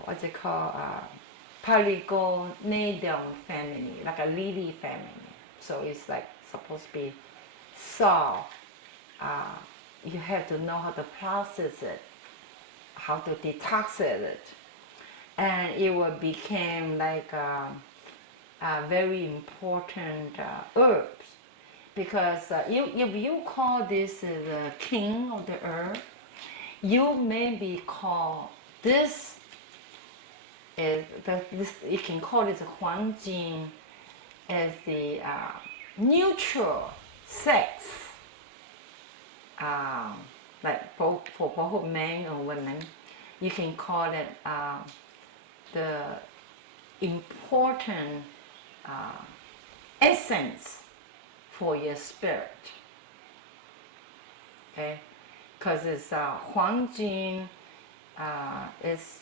what's it called? Polygonadium family, like a lily family. So it's like supposed to be soft. You have to know how to process it, how to detox it, and it will become like a very important herbs, because if you call this the king of the herb, you may be called this you can call it Huangjing as the neutral sex, like both for both men or women. You can call it the important essence for your spirit. Okay, because it's Huangjing is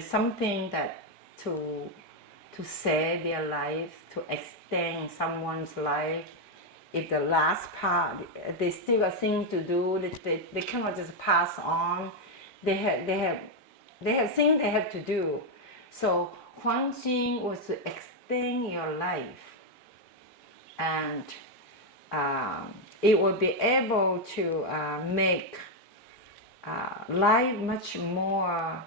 something that to save their life, to extend someone's life. If the last part, they still got things to do, they cannot just pass on. They have things they have to do. So Huangjing was to extend your life, and it will be able to make life much more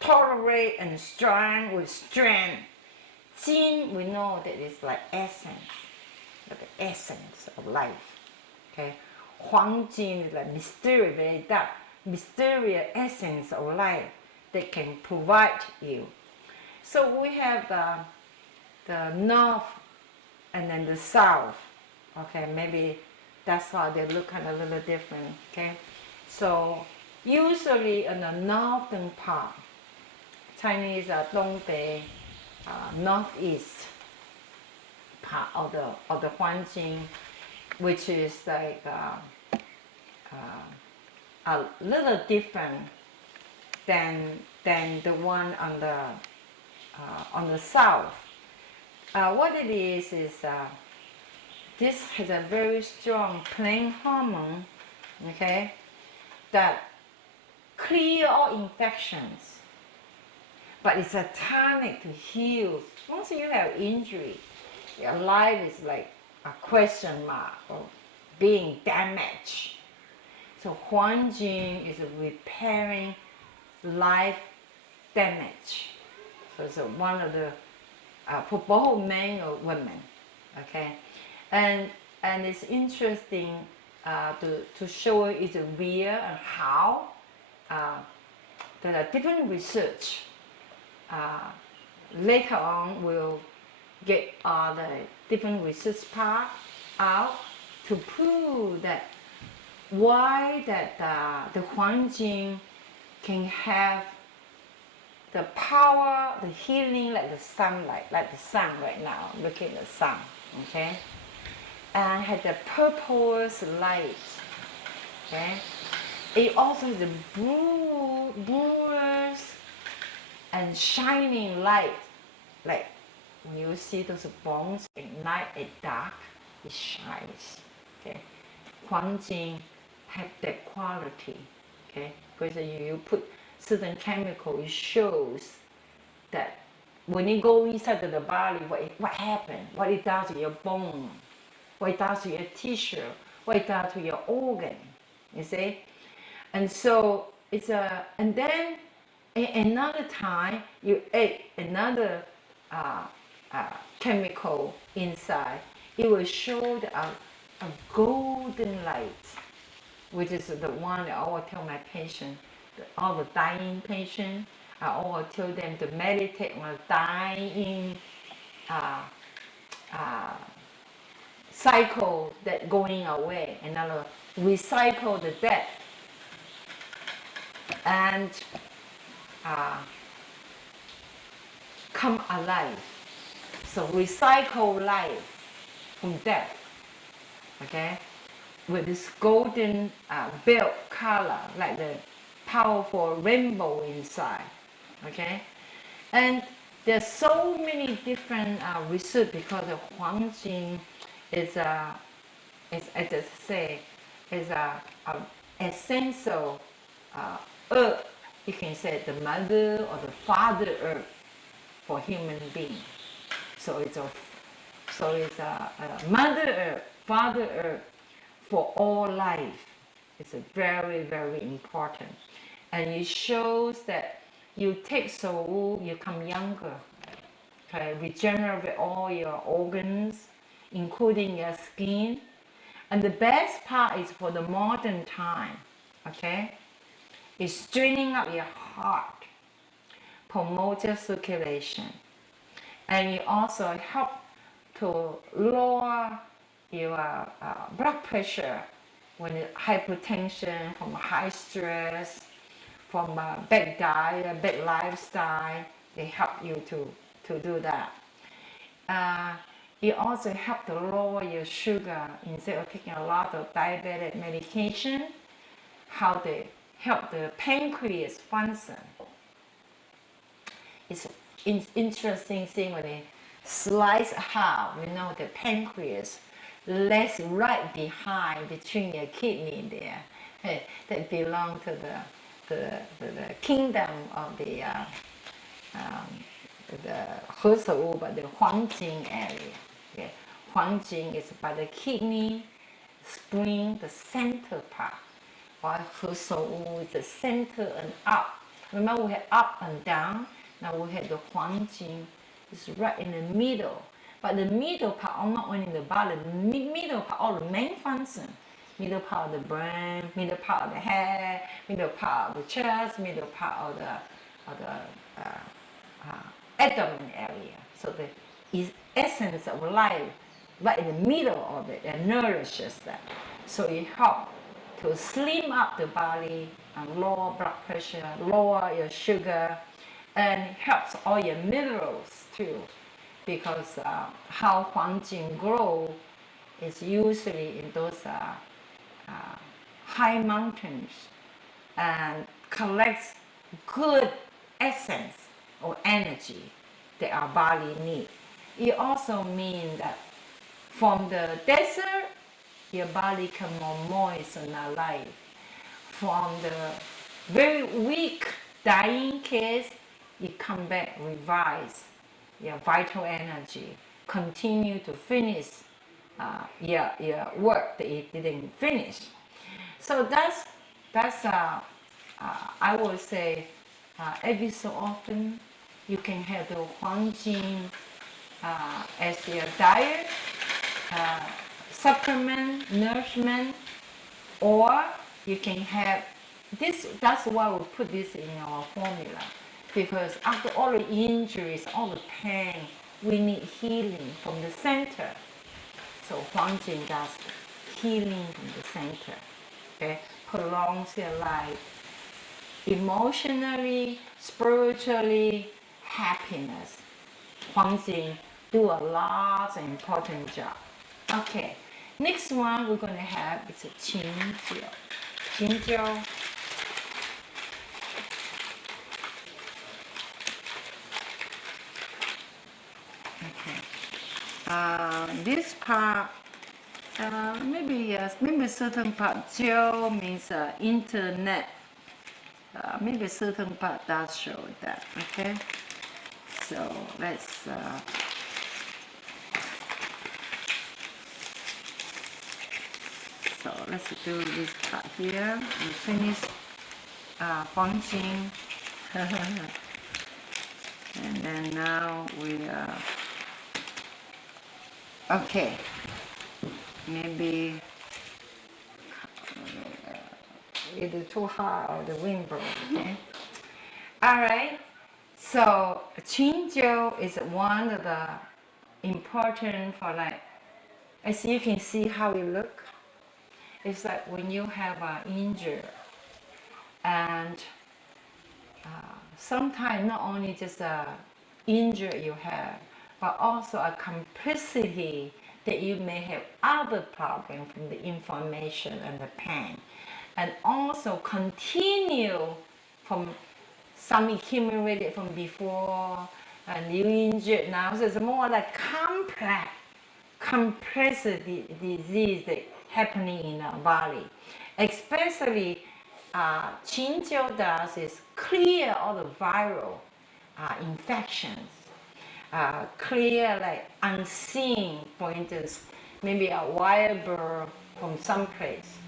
tolerate and strong with strength. Jing, we know that it's like essence, like the essence of life. Okay, Huangjing is like mysterious, very dark, mysterious essence of life that can provide you. So we have the north and then the south. Okay, maybe that's why they look kind of a little different. Okay, so usually in the northern part, Chinese Dongbei, northeast part of the Huangjing, which is like a little different than the one on the south. What it is this has a very strong plain hormone, okay, that clear all infections, but it's a tonic to heal. Once you have injury, your life is like a question mark or being damaged. So Huangjing is repairing life damage. So it's one of the for both men or women, okay, and it's interesting to show it's real and how there are different research. Later on, we'll get all the different research part out to prove that why that the Huangjing can have the power, the healing like the sunlight, like the sun right now. Look at the sun, okay? And had the purplish light, okay? It also has the bluish and shining light, like when you see those bones at night at dark, it shines. Okay, Huangjing have that quality. Okay, because you put certain chemical, it shows that when you go inside of the body, what happened, what it does to your bone, what it does to your tissue, what it does to your organ. You see, and so it's a, and then another time you ate another chemical inside, it will show a golden light, which is the one that I always tell my patient, all the dying patient, I always tell them to meditate on dying cycle that going away, and recycle the death and come alive. So recycle life from death, okay, with this golden belt color, like the powerful rainbow inside, okay. And there's so many different research because of Huang Jing is I just say, is a essential earth. You can say the mother or the father earth for human being. So it's a mother earth, father earth for all life. It's a very, very important. And it shows that you take soul, you come younger. Okay, regenerate all your organs, including your skin. And the best part is for the modern time, okay, is straining up your heart, promote your circulation, and it also help to lower your blood pressure when hypertension from high stress, from bad diet, bad lifestyle. They help you to do that. It also helps to lower your sugar instead of taking a lot of diabetic medication. How they help the pancreas function. It's an interesting thing when they slice half, the pancreas lays right behind between your kidney there. That belong to the kingdom of the He but the Huangjing area. Okay. Huangjing is by the kidney, spring, the center part. While He is the center and up. Remember we had up and down. Now we have the Huangjing. It's right in the middle. But the middle part, not only in the body, the middle part, all the main function. Middle part of the brain, middle part of the head, middle part of the chest, middle part of the abdomen area. So the essence of life right in the middle of it and nourishes that. So it helps to slim up the body and lower blood pressure, lower your sugar, and helps all your minerals too. Because how Huangjing grow is usually in those high mountains and collects good essence or energy that our body needs. It also means that from the desert, your body can more moist and alive. From the very weak, dying case, you come back revised, your vital energy, continue to finish your work that you didn't finish. So that's I would say every so often you can have the Huangjing as your diet, supplement, nourishment, or you can have this. That's why we put this in our formula, because after all the injuries, all the pain, we need healing from the center. So Huangjing does healing from the center. Okay, prolongs your life, emotionally, spiritually, happiness. Huangjing do a lot of important job. Okay, next one we're going to have is a Jiao. Jiao. Okay. This part, maybe yes, maybe certain part. Jiao means internet. Maybe certain part does show that. Okay. So let's. So let's do this part here. We finish Huangjing. And then now we okay, maybe either too hard or the wind blows. Okay. All right. So Jiao is one of the important for like, as you can see how it look. It's like when you have an injury and sometimes not only just a injury you have, but also a complexity that you may have other problems from the inflammation and the pain, and also continue from some accumulated from before and you injured now. So it's more like complex disease that happening in our body, especially Jiao does is clear all the viral infections, clear like unseen, for instance, maybe a wild bird from someplace,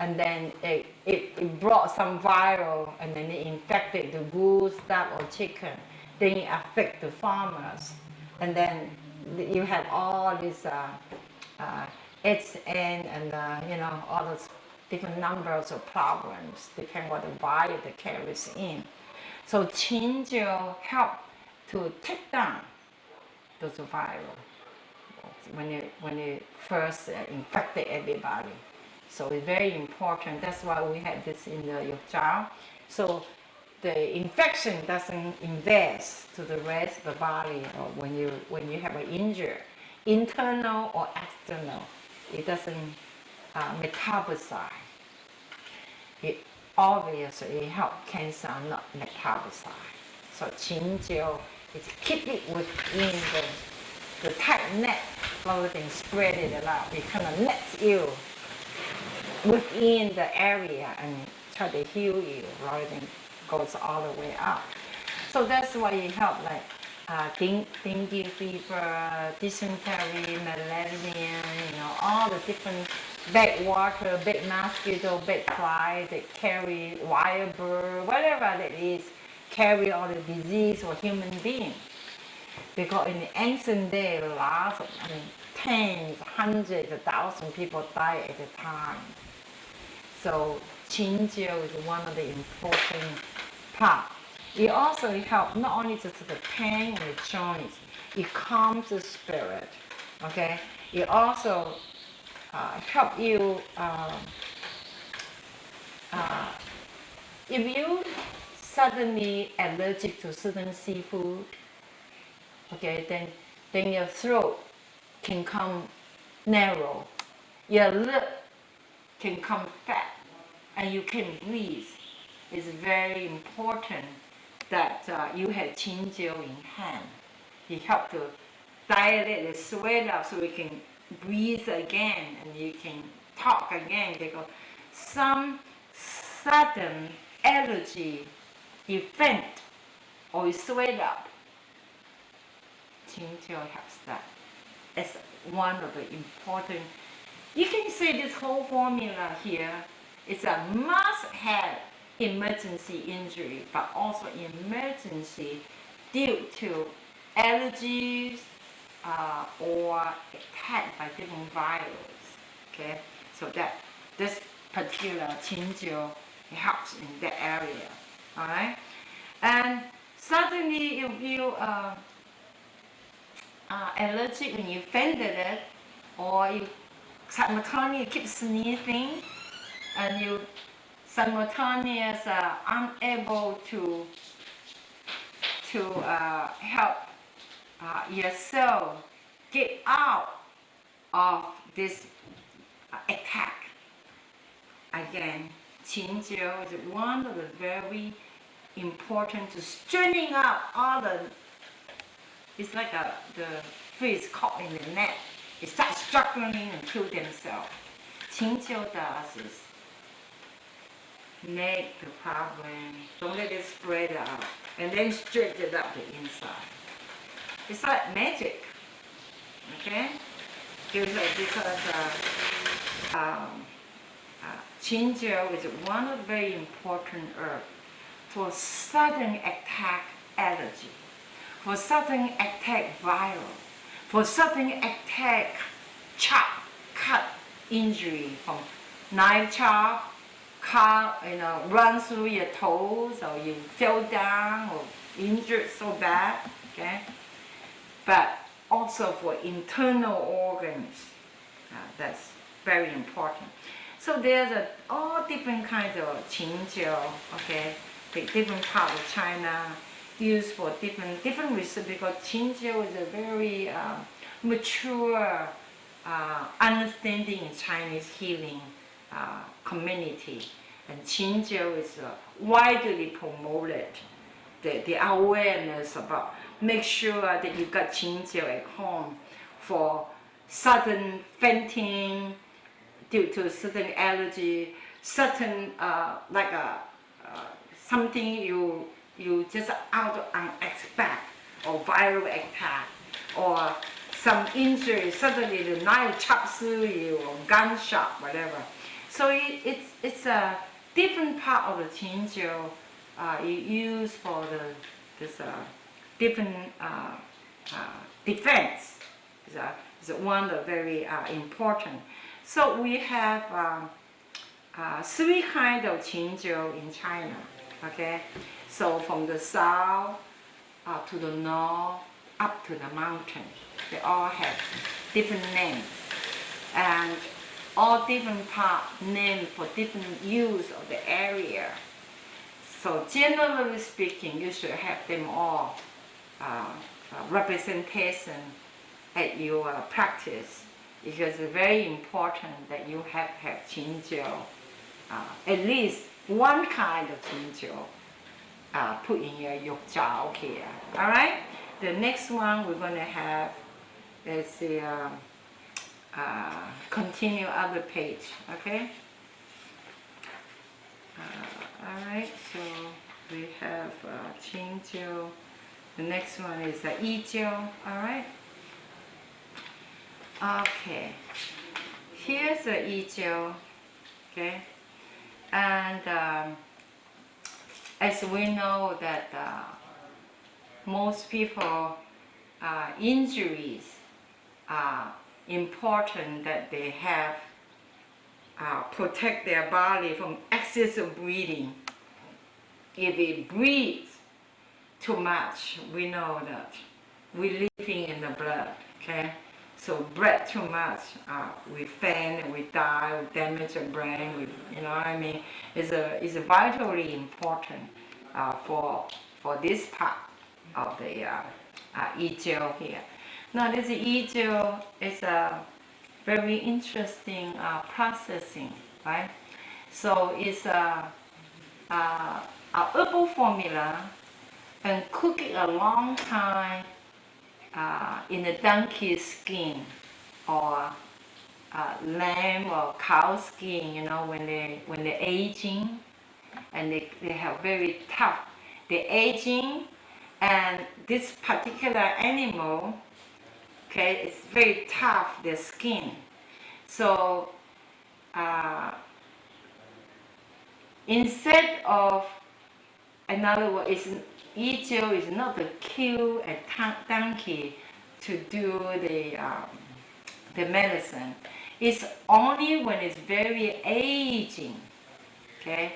and then it brought some viral, and then it infected the goose, duck, or chicken. Then it affect the farmers, and then you have all these HN and all those different numbers of problems depending on the virus that carries in. So Jiao help to take down those viral when it first infected everybody. So it's very important. That's why we have this in the Jiao. So the infection doesn't invest to the rest of the body, or when you have an injury, internal or external, it doesn't metabolize. It obviously help cancer not metabolize. So Jiao is keep it within the tight net rather than spread it out. It kind of nets you within the area and try to heal you rather than goes all the way out. So that's why it help like dengue fever, dysentery, malaria, all the different bed water, bed mosquito, bed fly that carry wild bird, whatever that is, carry all the disease or human being. Because in the ancient day, lots of, tens, hundreds of thousands of people die at a time. So Jiao is one of the important parts. It also helps not only just the pain and the joints, it calms the spirit. Okay, it also help you. If you suddenly allergic to certain seafood, okay, then your throat can come narrow, your lip can come fat, and you can breathe. It's very important that you have Jiao in hand. It helps to dilate the sweat up so you can breathe again and you can talk again, because some sudden allergy event or sweat up, Jiao helps that. It's one of the important. You can say this whole formula here is a must-have emergency injury, but also emergency due to allergies or attacked by different viruses. Okay, so that this particular Jiao helps in that area. All right, and suddenly if you allergic when you offended it, or you simultaneously keep sneezing, and you simultaneously unable to help yourself get out of this attack. Again, Jiao is one of the very important to straining up all the. It's like the fish caught in the net. They start struggling and kill themselves. Jiao does is make the problem, don't let it spread out, and then straighten it up the inside. It's like magic, okay? Because Jiao is one of the very important herbs for sudden attack allergy, for sudden attack viral, for sudden attack cut injury from knife chop, cut, run through your toes, or you fell down, or injured so bad, okay? But also for internal organs, that's very important. So there's all different kinds of Jiao, okay? The different part of China used for different reasons, because Jiao is a very mature understanding in Chinese healing community, and Jiao is widely promoted. The awareness about make sure that you got Jiao at home for sudden fainting due to certain allergy, certain something you just out of unexpect, or viral attack, or some injury, suddenly the knife chops through you, or gunshot, whatever. So it's a different part of the Jiao you use for this different defense. Is one of very important. So we have 3 kinds of Jiao in China. Okay, so from the south to the north up to the mountain, they all have different names, and all different part named for different use of the area. So generally speaking, you should have them all representation at your practice, because it's very important that you have Jiao, at least one kind of Jiao put in your Jiao here. All right. The next one we're going to have is the continue other page. Okay. All right. So we have Jiao. The next one is Jiao. All right. Okay. Here's Jiao. Okay. And as we know that most people injuries are important, that they have protect their body from excessive breathing. If we breathe too much, we know that we're living in the blood. Okay. So breathe too much, we faint, we die, we damage the brain. You know what I mean? It's vitally important for this part of the Jiao here. Now this Jiao is a very interesting processing, right? So it's a herbal formula, and cook it a long time in a donkey skin, or lamb or cow skin, you know, when they're aging, and they have very tough. They're aging, and this particular animal, okay, it's very tough, their skin. So instead of, in other words, Jiao is not to kill a donkey to do the medicine. It's only when it's very aging. Okay?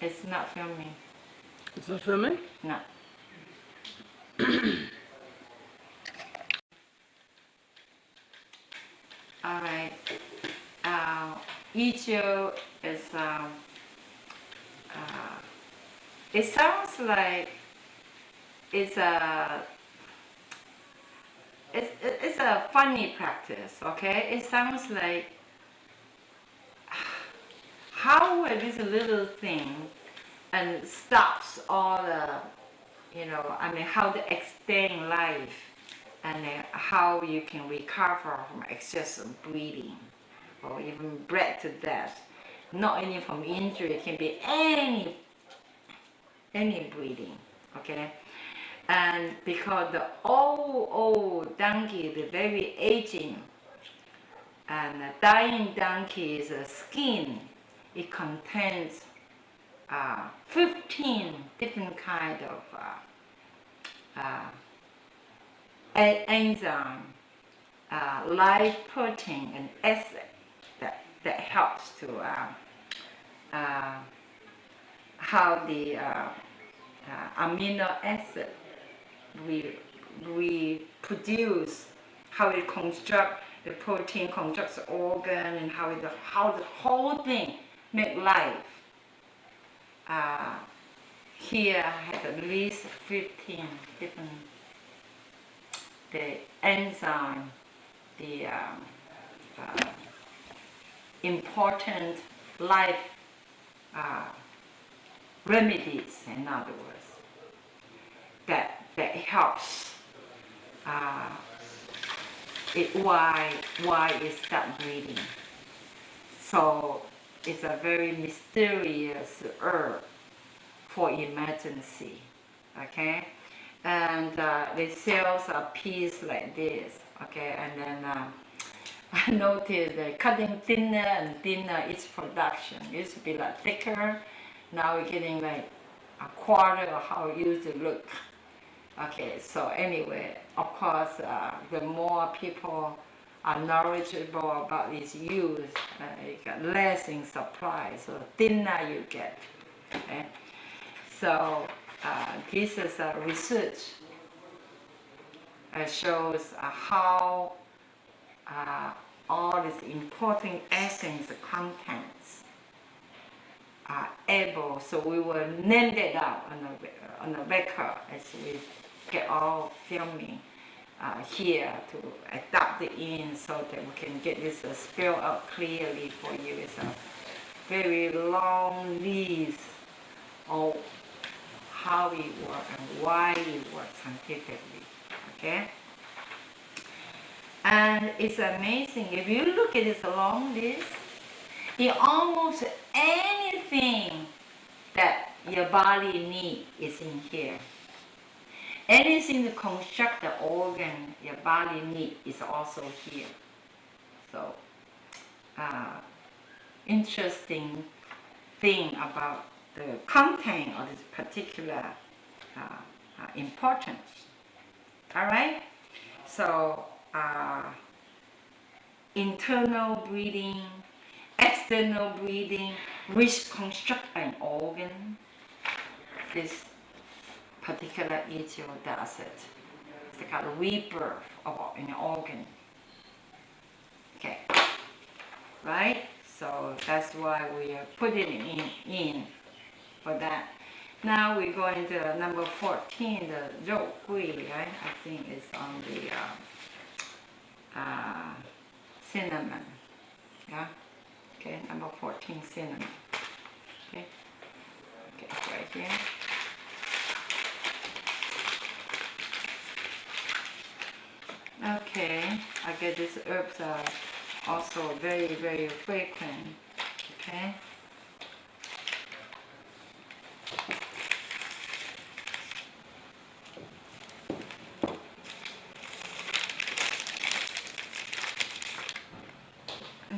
It's not filming. It's not filming? No. All right. Jiao is it sounds like it's a funny practice. Okay, it sounds like how this little thing and stops all the, you know, I mean, how to extend life, and how you can recover from excessive bleeding, or even bled to death. Not only from injury, it can be any bleeding, okay? And because the old donkey, the very aging and dying donkey's skin, it contains 15 different kind of enzyme, live protein and acid that helps to how the amino acid we produce, how it construct the protein, constructs the organ, and how the whole thing make life. Here has at least 15 different the enzyme, the important life remedies, in other words, that helps why it start breathing. So it's a very mysterious herb for emergency, okay? And the cells are pieced like this, okay? And then I noticed that cutting thinner and thinner its production. It used to be like thicker, now we're getting like a quarter of how it used to look. Okay, so anyway, of course, the more people are knowledgeable about its use, you get less in supply, so thinner you get. Okay? So this is research shows how all these important essence contents are able, so we will name it out on the record as we get all filming here to adapt it in so that we can get this spelled out clearly for you. It's a very long list of how it works and why it works scientifically, okay? And it's amazing, if you look at this long list, in almost anything that your body needs is in here. Anything to construct the organ your body needs is also here. So, interesting thing about the content of this particular importance. All right? So, internal breathing, external breathing, which construct an organ. This particular issue does it. It's like a rebirth of an organ. Okay, right? So that's why we are putting in for that. Now we go into number 14, the Jiao, right? I think it's on the cinnamon. Yeah. Okay, number 14, cinnamon. Okay. Okay, it's right here. Okay, I guess these herbs are also very, very frequent. Okay.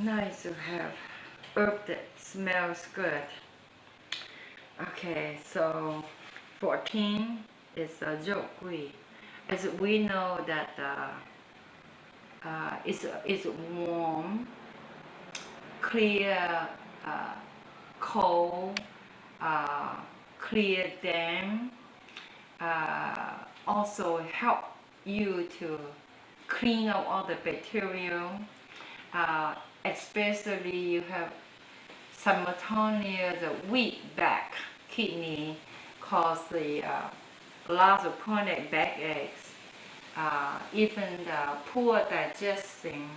Nice to have herb that smells good. Okay, so 14 is Jiao. As we know that it's warm, clear, cold, clear dam. Also help you to clean out all the bacteria. Especially you have simultaneous weak back, kidney, cause the lots of chronic backaches, even poor digesting,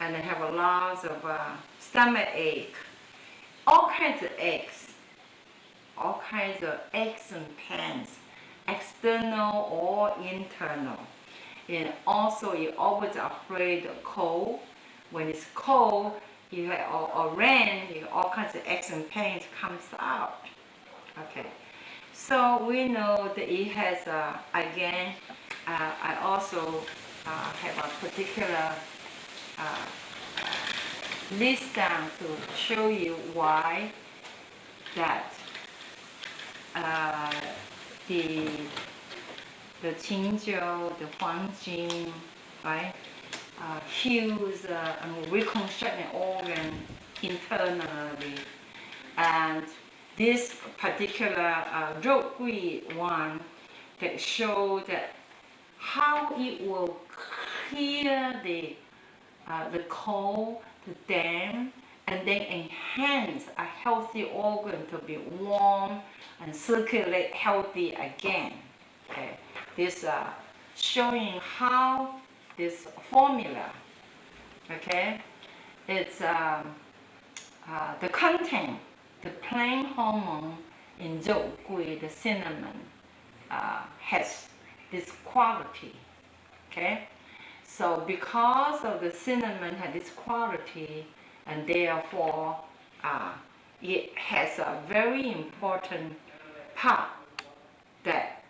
and they have a lot of stomach ache, all kinds of aches, and pains, external or internal. And also you're always afraid of cold. When it's cold, you have or rain, all kinds of aches and pains comes out. Okay, so we know that it has again. I also have a particular list down to show you why that the Jiao, the Jiao, right? Heals and reconstruct an organ internally, and this particular Rokui one that show that how it will clear the coal, the dam, and then enhance a healthy organ to be warm and circulate healthy again. Okay, this showing how this formula, okay, it's the content, the plant hormone in Zhougui, the cinnamon, has this quality. Okay, so because of the cinnamon has this quality, and therefore it has a very important part that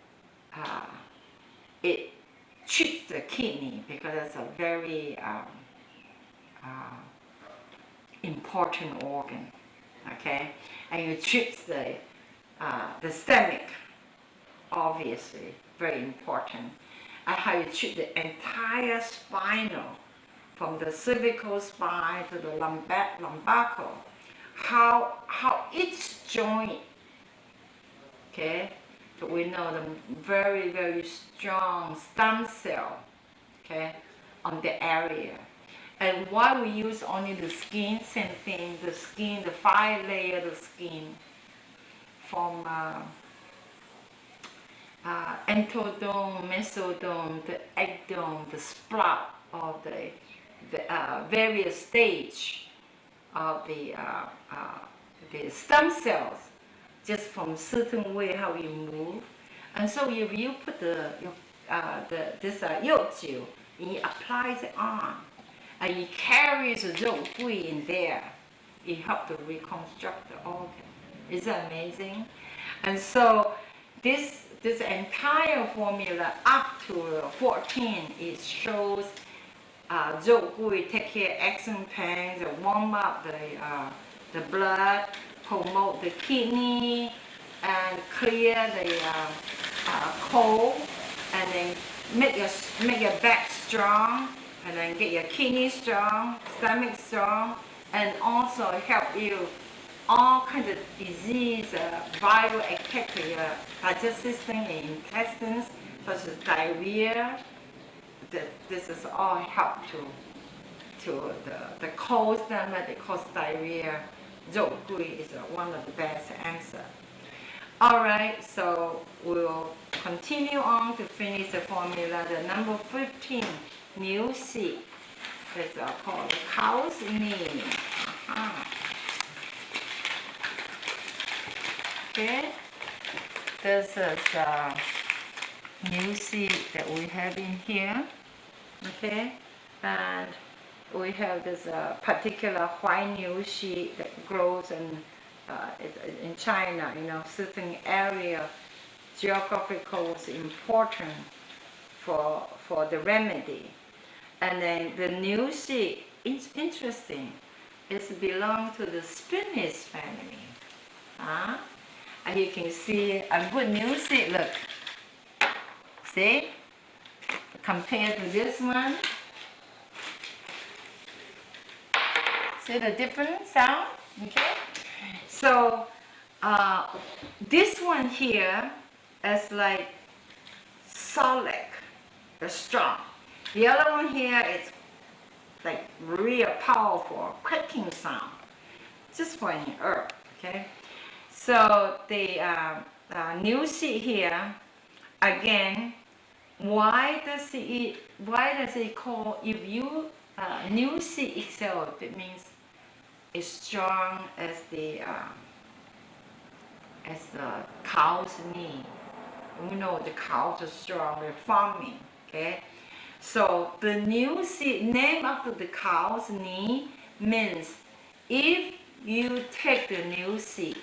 it treats the kidney, because it's a very important organ. Okay, and it treats the stomach, obviously very important, and how you treat the entire spinal, from the cervical spine to the lumbago, how each joint, okay, so we know the very strong stem cell, okay, on the area. And why we use only the skin, same thing, the skin, the 5 layer of skin, from enterodome, mesodome, the ectodome, the sprout of the various stage of the stem cells, just from certain way how you move. And so if you put this Jiao, and you apply it on, and it carries the Zhougui in there, it helps to reconstruct the organ. Is that amazing? And so this entire formula up to 14, it shows Zhougui take care of action pains, warm up the blood, promote the kidney, and clear the cold, and then make your back strong, and then get your kidney strong, stomach strong, and also help you all kinds of disease, viral attack to your digestive system and intestines, such as diarrhea. This is all help to the cold stomach that cause diarrhea. Zhougui is one of the best answer. All right, so we'll continue on to finish the formula. The number 15, new seed, is called cow's knee. Okay, this is new seed that we have in here. Okay, and we have this particular white new seed that grows in China, certain area geographical is important for the remedy. And then the new seed, it's interesting, it belongs to the spinach family. And you can see a good new seed, look. See? Compared to this one. See the different sound? Okay? So this one here is like solid, strong. The other one here is like real powerful, cracking sound, just for an herb. Okay? So the new seed here, again, why does it call, if you new seed itself, it means it's strong as the cow's knee. We know the cows are strong, they're farming. Okay, so the new seed name after the cow's knee means if you take the new seed,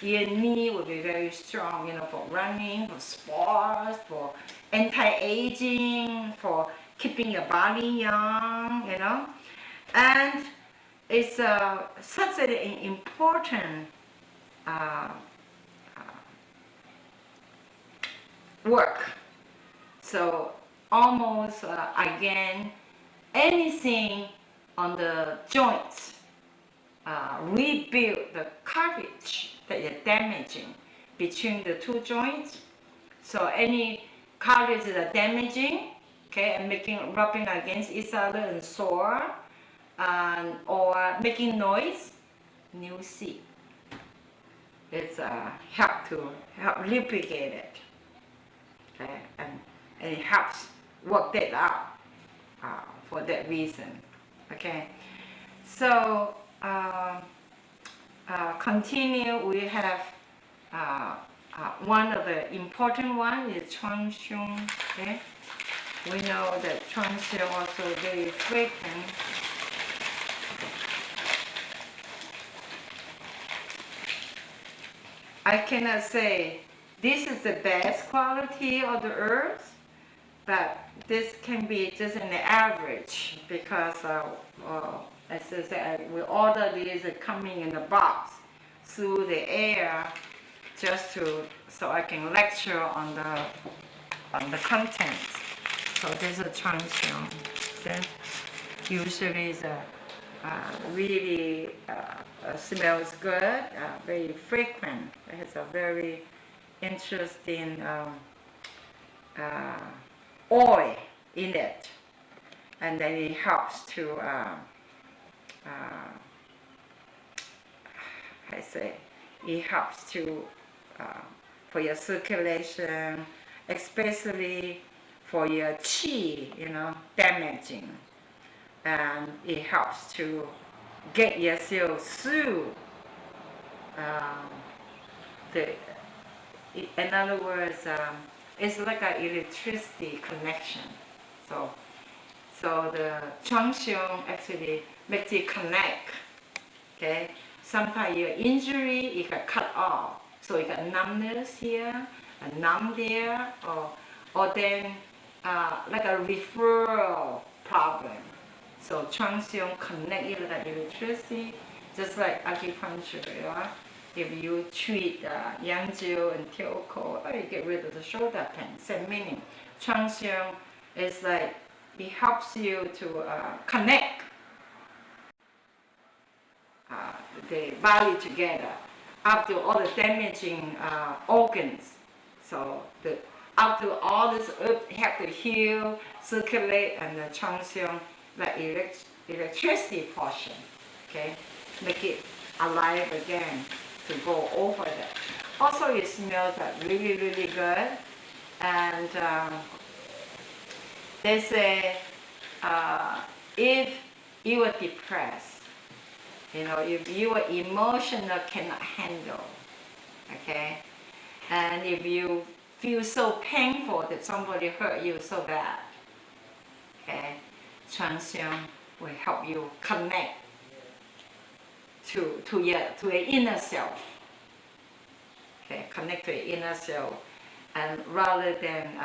your knee will be very strong, for running, for sports, for anti-aging, for keeping your body young, and it's such an important work. So almost again, anything on the joints, rebuild the cartilage, that is damaging between the two joints. So any cartilage that are damaging, okay, and rubbing against each other and sore, or making noise, new seed. It's help lubricate it, okay, and it helps work that out for that reason, okay. So continue. We have one of the important one is Chuang okay. We know that Chuang also very frequent. I cannot say this is the best quality of the herbs, but this can be just an average because as I said, we order these coming in a box through the air just so I can lecture on the contents. So this is Changxiong. Okay? Usually it's really smells good, very frequent. It has a very interesting oil in it, and then it helps to it helps to for your circulation, especially for your qi, damaging, and it helps to get yourself through in other words, it's like an electricity connection. So the Changxiong actually makes it connect. Okay. Sometimes your injury, it got cut off, so you got numbness here and numb there, or then like a referral problem. So Changxiong connect it like electricity, just like acupuncture. Yeah? If you treat Jiao and Tioko, you get rid of the shoulder pain. Same meaning. Changxiong is like it helps you to connect the body together after all the damaging organs. So after all this earth have to heal, circulate, and the Changxiong like electricity portion, okay, make it alive again to go over that. Also, it smells really, really good, and they say if you are depressed, if you are emotional, cannot handle, okay, and if you feel so painful that somebody hurt you so bad, okay, Changxiong will help you connect to your inner self, okay, connect to your inner self, and rather than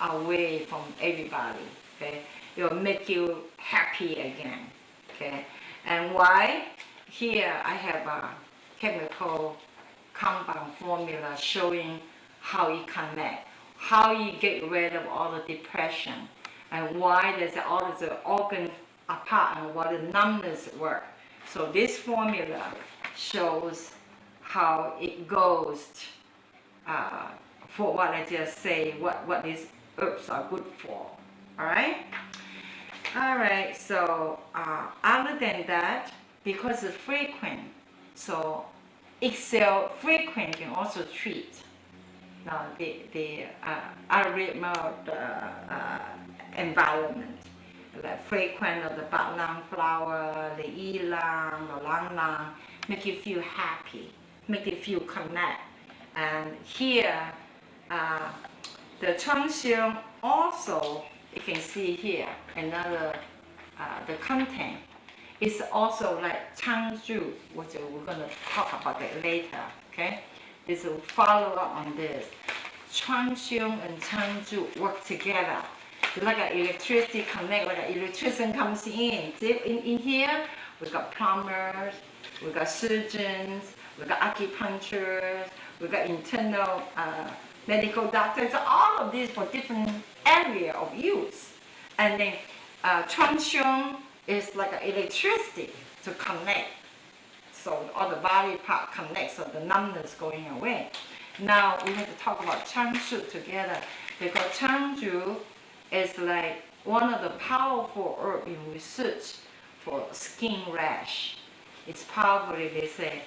away from everybody, okay, it will make you happy again, okay. And why? Here I have a chemical compound formula showing how it connects, how you get rid of all the depression, and why there's all the organs apart and what the numbers work. So this formula shows how it goes for what I just say, what these herbs are good for. Alright? Alright, so other than that, because it's frequent, so excel frequent can also treat the aromatic environment, like frequent of the bak lang flower, the ylang, the lang lang, make you feel happy, make you feel connect. And here, the Changxiong also, you can see here, another, the content is also like Changzhu, which we're going to talk about that later, okay? This will follow up on this. Changxiong and Changzhu work together. It's like an electricity connect, like an electrician comes in. See, in here, we've got plumbers, we've got surgeons, we've got acupuncturists, we've got internal medical doctors, all of these for different area of use. And then Changxiong It's like electricity to connect. So all the body part connects, so the numbness going away. Now we have to talk about Changshu together, because Changju is like one of the powerful herb in research for skin rash. It's probably, they say,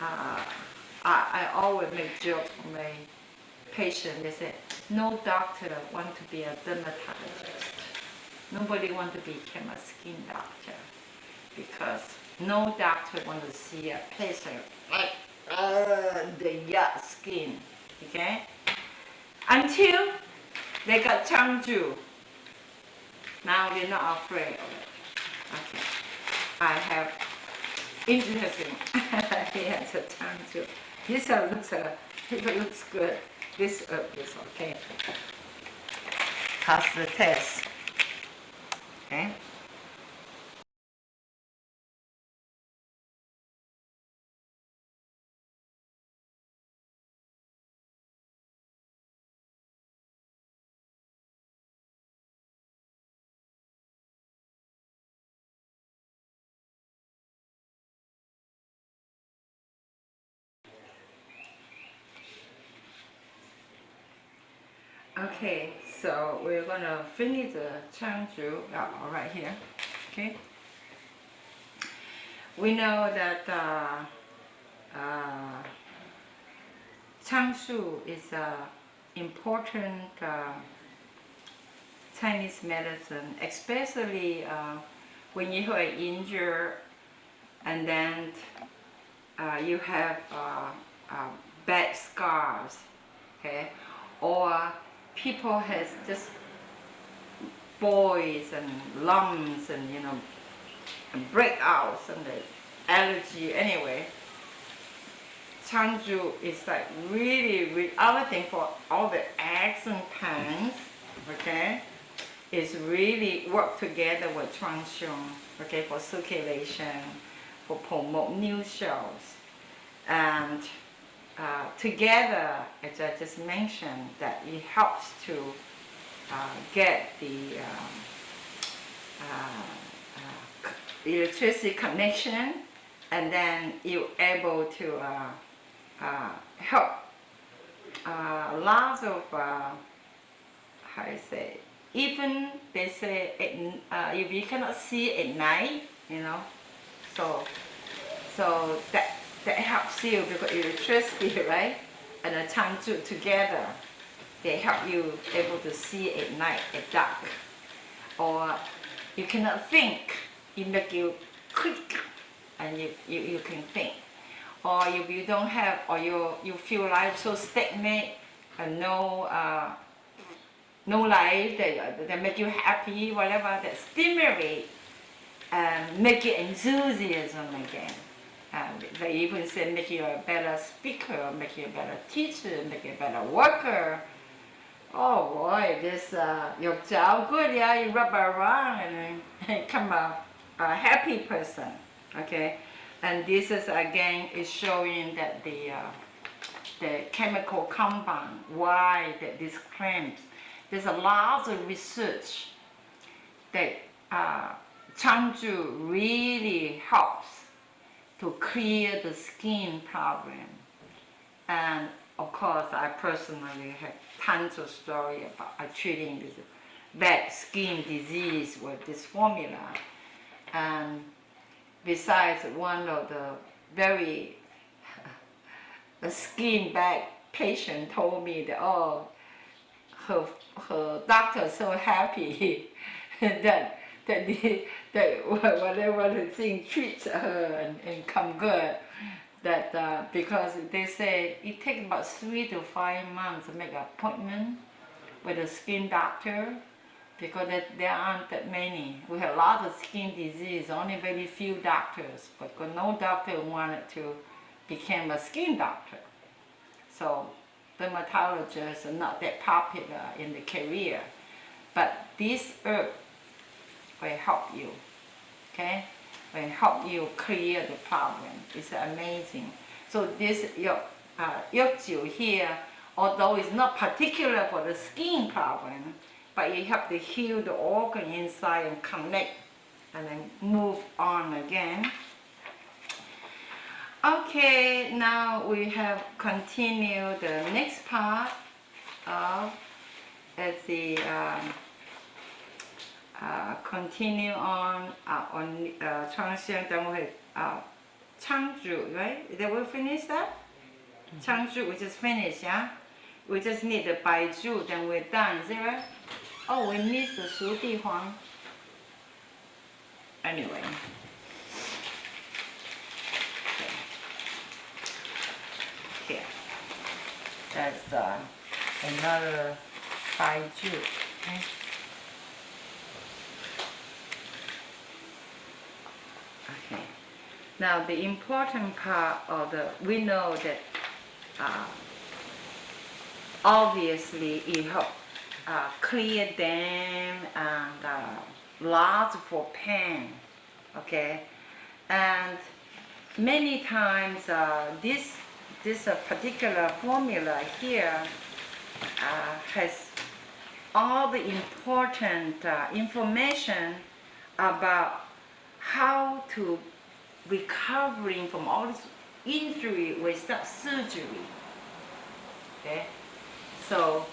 I always make jokes with my patient. They say, no doctor want to be a dermatologist. Nobody want to become a skin doctor, because no doctor want to see a patient like the yuck skin, okay? Until they got Changju. Now they're not afraid of it. Okay. I have interesting. Here's a Changju. This looks good. This herb is okay. Pass the test. Okay. Okay, so we're gonna finish the Changju right here. Okay. We know that Changshu is an important Chinese medicine, especially when you are injured and then you have bad scars, okay, or people has just boils and lumps and and breakouts and the allergy anyway. Changju is like really other thing for all the aches and pains, okay, is really work together with Changshung, okay, for circulation, for promote new cells, and together, as I just mentioned, that it helps to get the electricity connection, and then you're able to help lots of how you say, even they say if you cannot see at night, so that helps you, because electricity, right, and the Changju together, they help you able to see at night, at dark, or you cannot think, it make you quick, and you can think. Or if you don't have, or you feel life so stagnant and no life that make you happy, whatever, that stimulate and make you enthusiasm again. They even say make you a better speaker, make you a better teacher, make you a better worker. Oh boy, this your Jiao good, yeah, you rub around and become a happy person, okay? And this is again is showing that the chemical compound, why that this claims. There's a lot of research that Changju really helps to clear the skin problem. And of course, I personally have tons of story about treating this bad skin disease with this formula. And besides, one of the very skin bad patient told me that, oh, her doctor so happy that whatever the thing treats her and come good. That because they say it takes about 3 to 5 months to make an appointment with a skin doctor, because there aren't that many. We have a lot of skin disease, only very few doctors, but no doctor wanted to become a skin doctor. So dermatologists are not that popular in the career. But this herb will help you, okay? Will help you clear the problem. It's amazing. So this Jiao here, although it's not particular for the skin problem, but it helps to heal the organ inside and connect and then move on again. Okay, now we have continued the next part of the continue on 创新 then we Changju, right? Did we finish that? Changju, we just finished, yeah? We just need the Baizhu, then we're done, is it right? Oh, we missed the Shu Di Huang. Anyway. Here. That's another Baizhu. Okay? Okay. Now the important part of we know that obviously it helps clear them and lots for pain, okay? And many times this particular formula here has all the important information about how to recovering from all this injury without surgery. Okay, so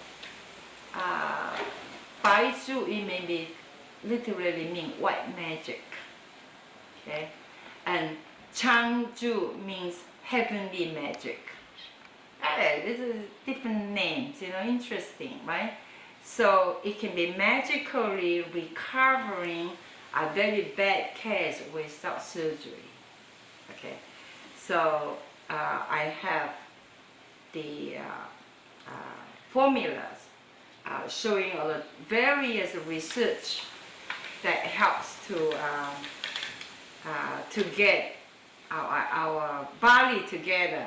Baizhu, it may be literally mean white magic. Okay, and Changju means heavenly magic. Hey, this is different names, interesting, right? So it can be magically recovering a very bad case without surgery. Okay, so I have the formulas showing all the various research that helps to get our body together,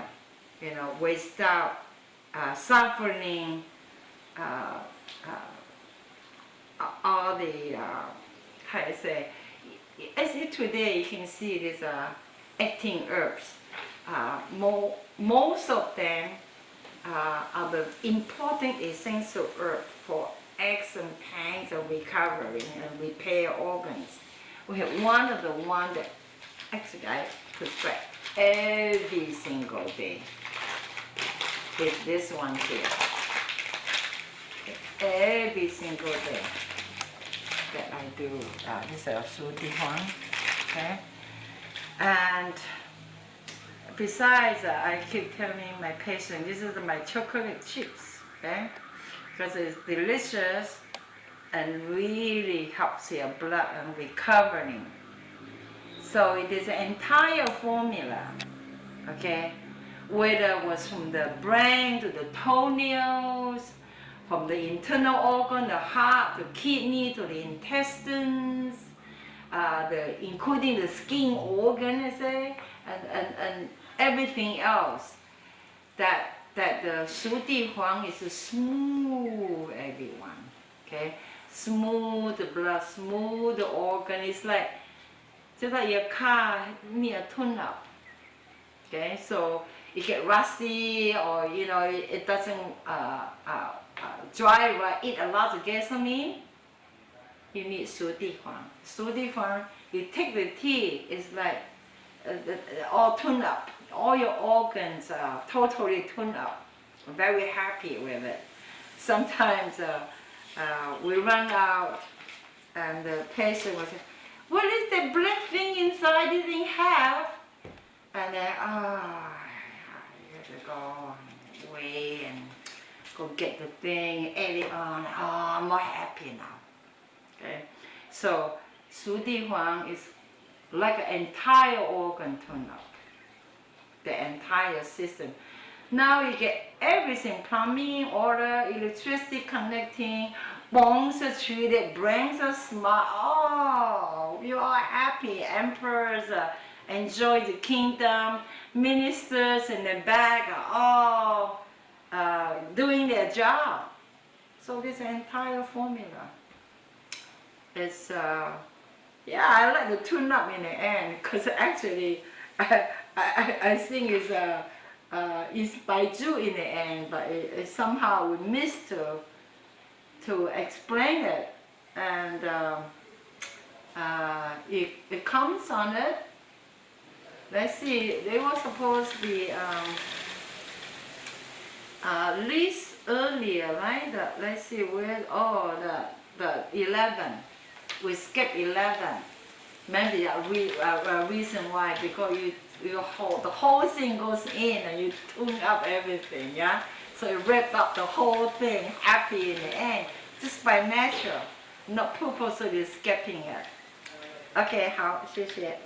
without suffering all the how to say. As today you can see these acting herbs. Most of them are the important essential herbs for aches and pains of recovery and repair organs. We have one of the ones that actually I prescribe every single day. It's this one here. Every single day that I do this is Shu Di Huang, okay? And besides, I keep telling my patient, this is my chocolate chips, okay? Because it's delicious and really helps your blood and recovering. So it is an entire formula, okay? Whether it was from the brain to the toenails, from the internal organ, the heart, the kidney, to the intestines, including the skin organ, I say, and everything else. That the Shu Di Huang is smooth, everyone. Okay, smooth the blood, smooth the organ. It's like just like your car need a tune-up. Okay, so it get rusty or it doesn't dry right, eat a lot of gasoline, you need Shu Di Huang. Shu Di Huang, you take the tea, it's like all tuned up. All your organs are totally tuned up. I'm very happy with it. Sometimes we run out and the patient will say, what is that black thing inside you didn't have? And then, you have to go away and go get the thing, add it on. Oh, I'm more happy now. Okay, so Shu Di Huang is like an entire organ tune up, the entire system. Now you get everything: plumbing, water, electricity connecting, bones are treated, brains are smart. Oh, you are happy. Emperors enjoy the kingdom. Ministers in the back are all doing their job. So this entire formula is, yeah, I like the tune up in the end because actually I think it's Baizhu in the end, but somehow we missed to explain it. And it comes on it. Let's see, they were supposed to be least earlier, right? Let's see where, oh, the 11. We skip 11. Maybe a reason why, because the whole thing goes in and you tune up everything, yeah? So you wrap up the whole thing happy in the end, just by nature, not purposely skipping it. Okay, 好，谢谢。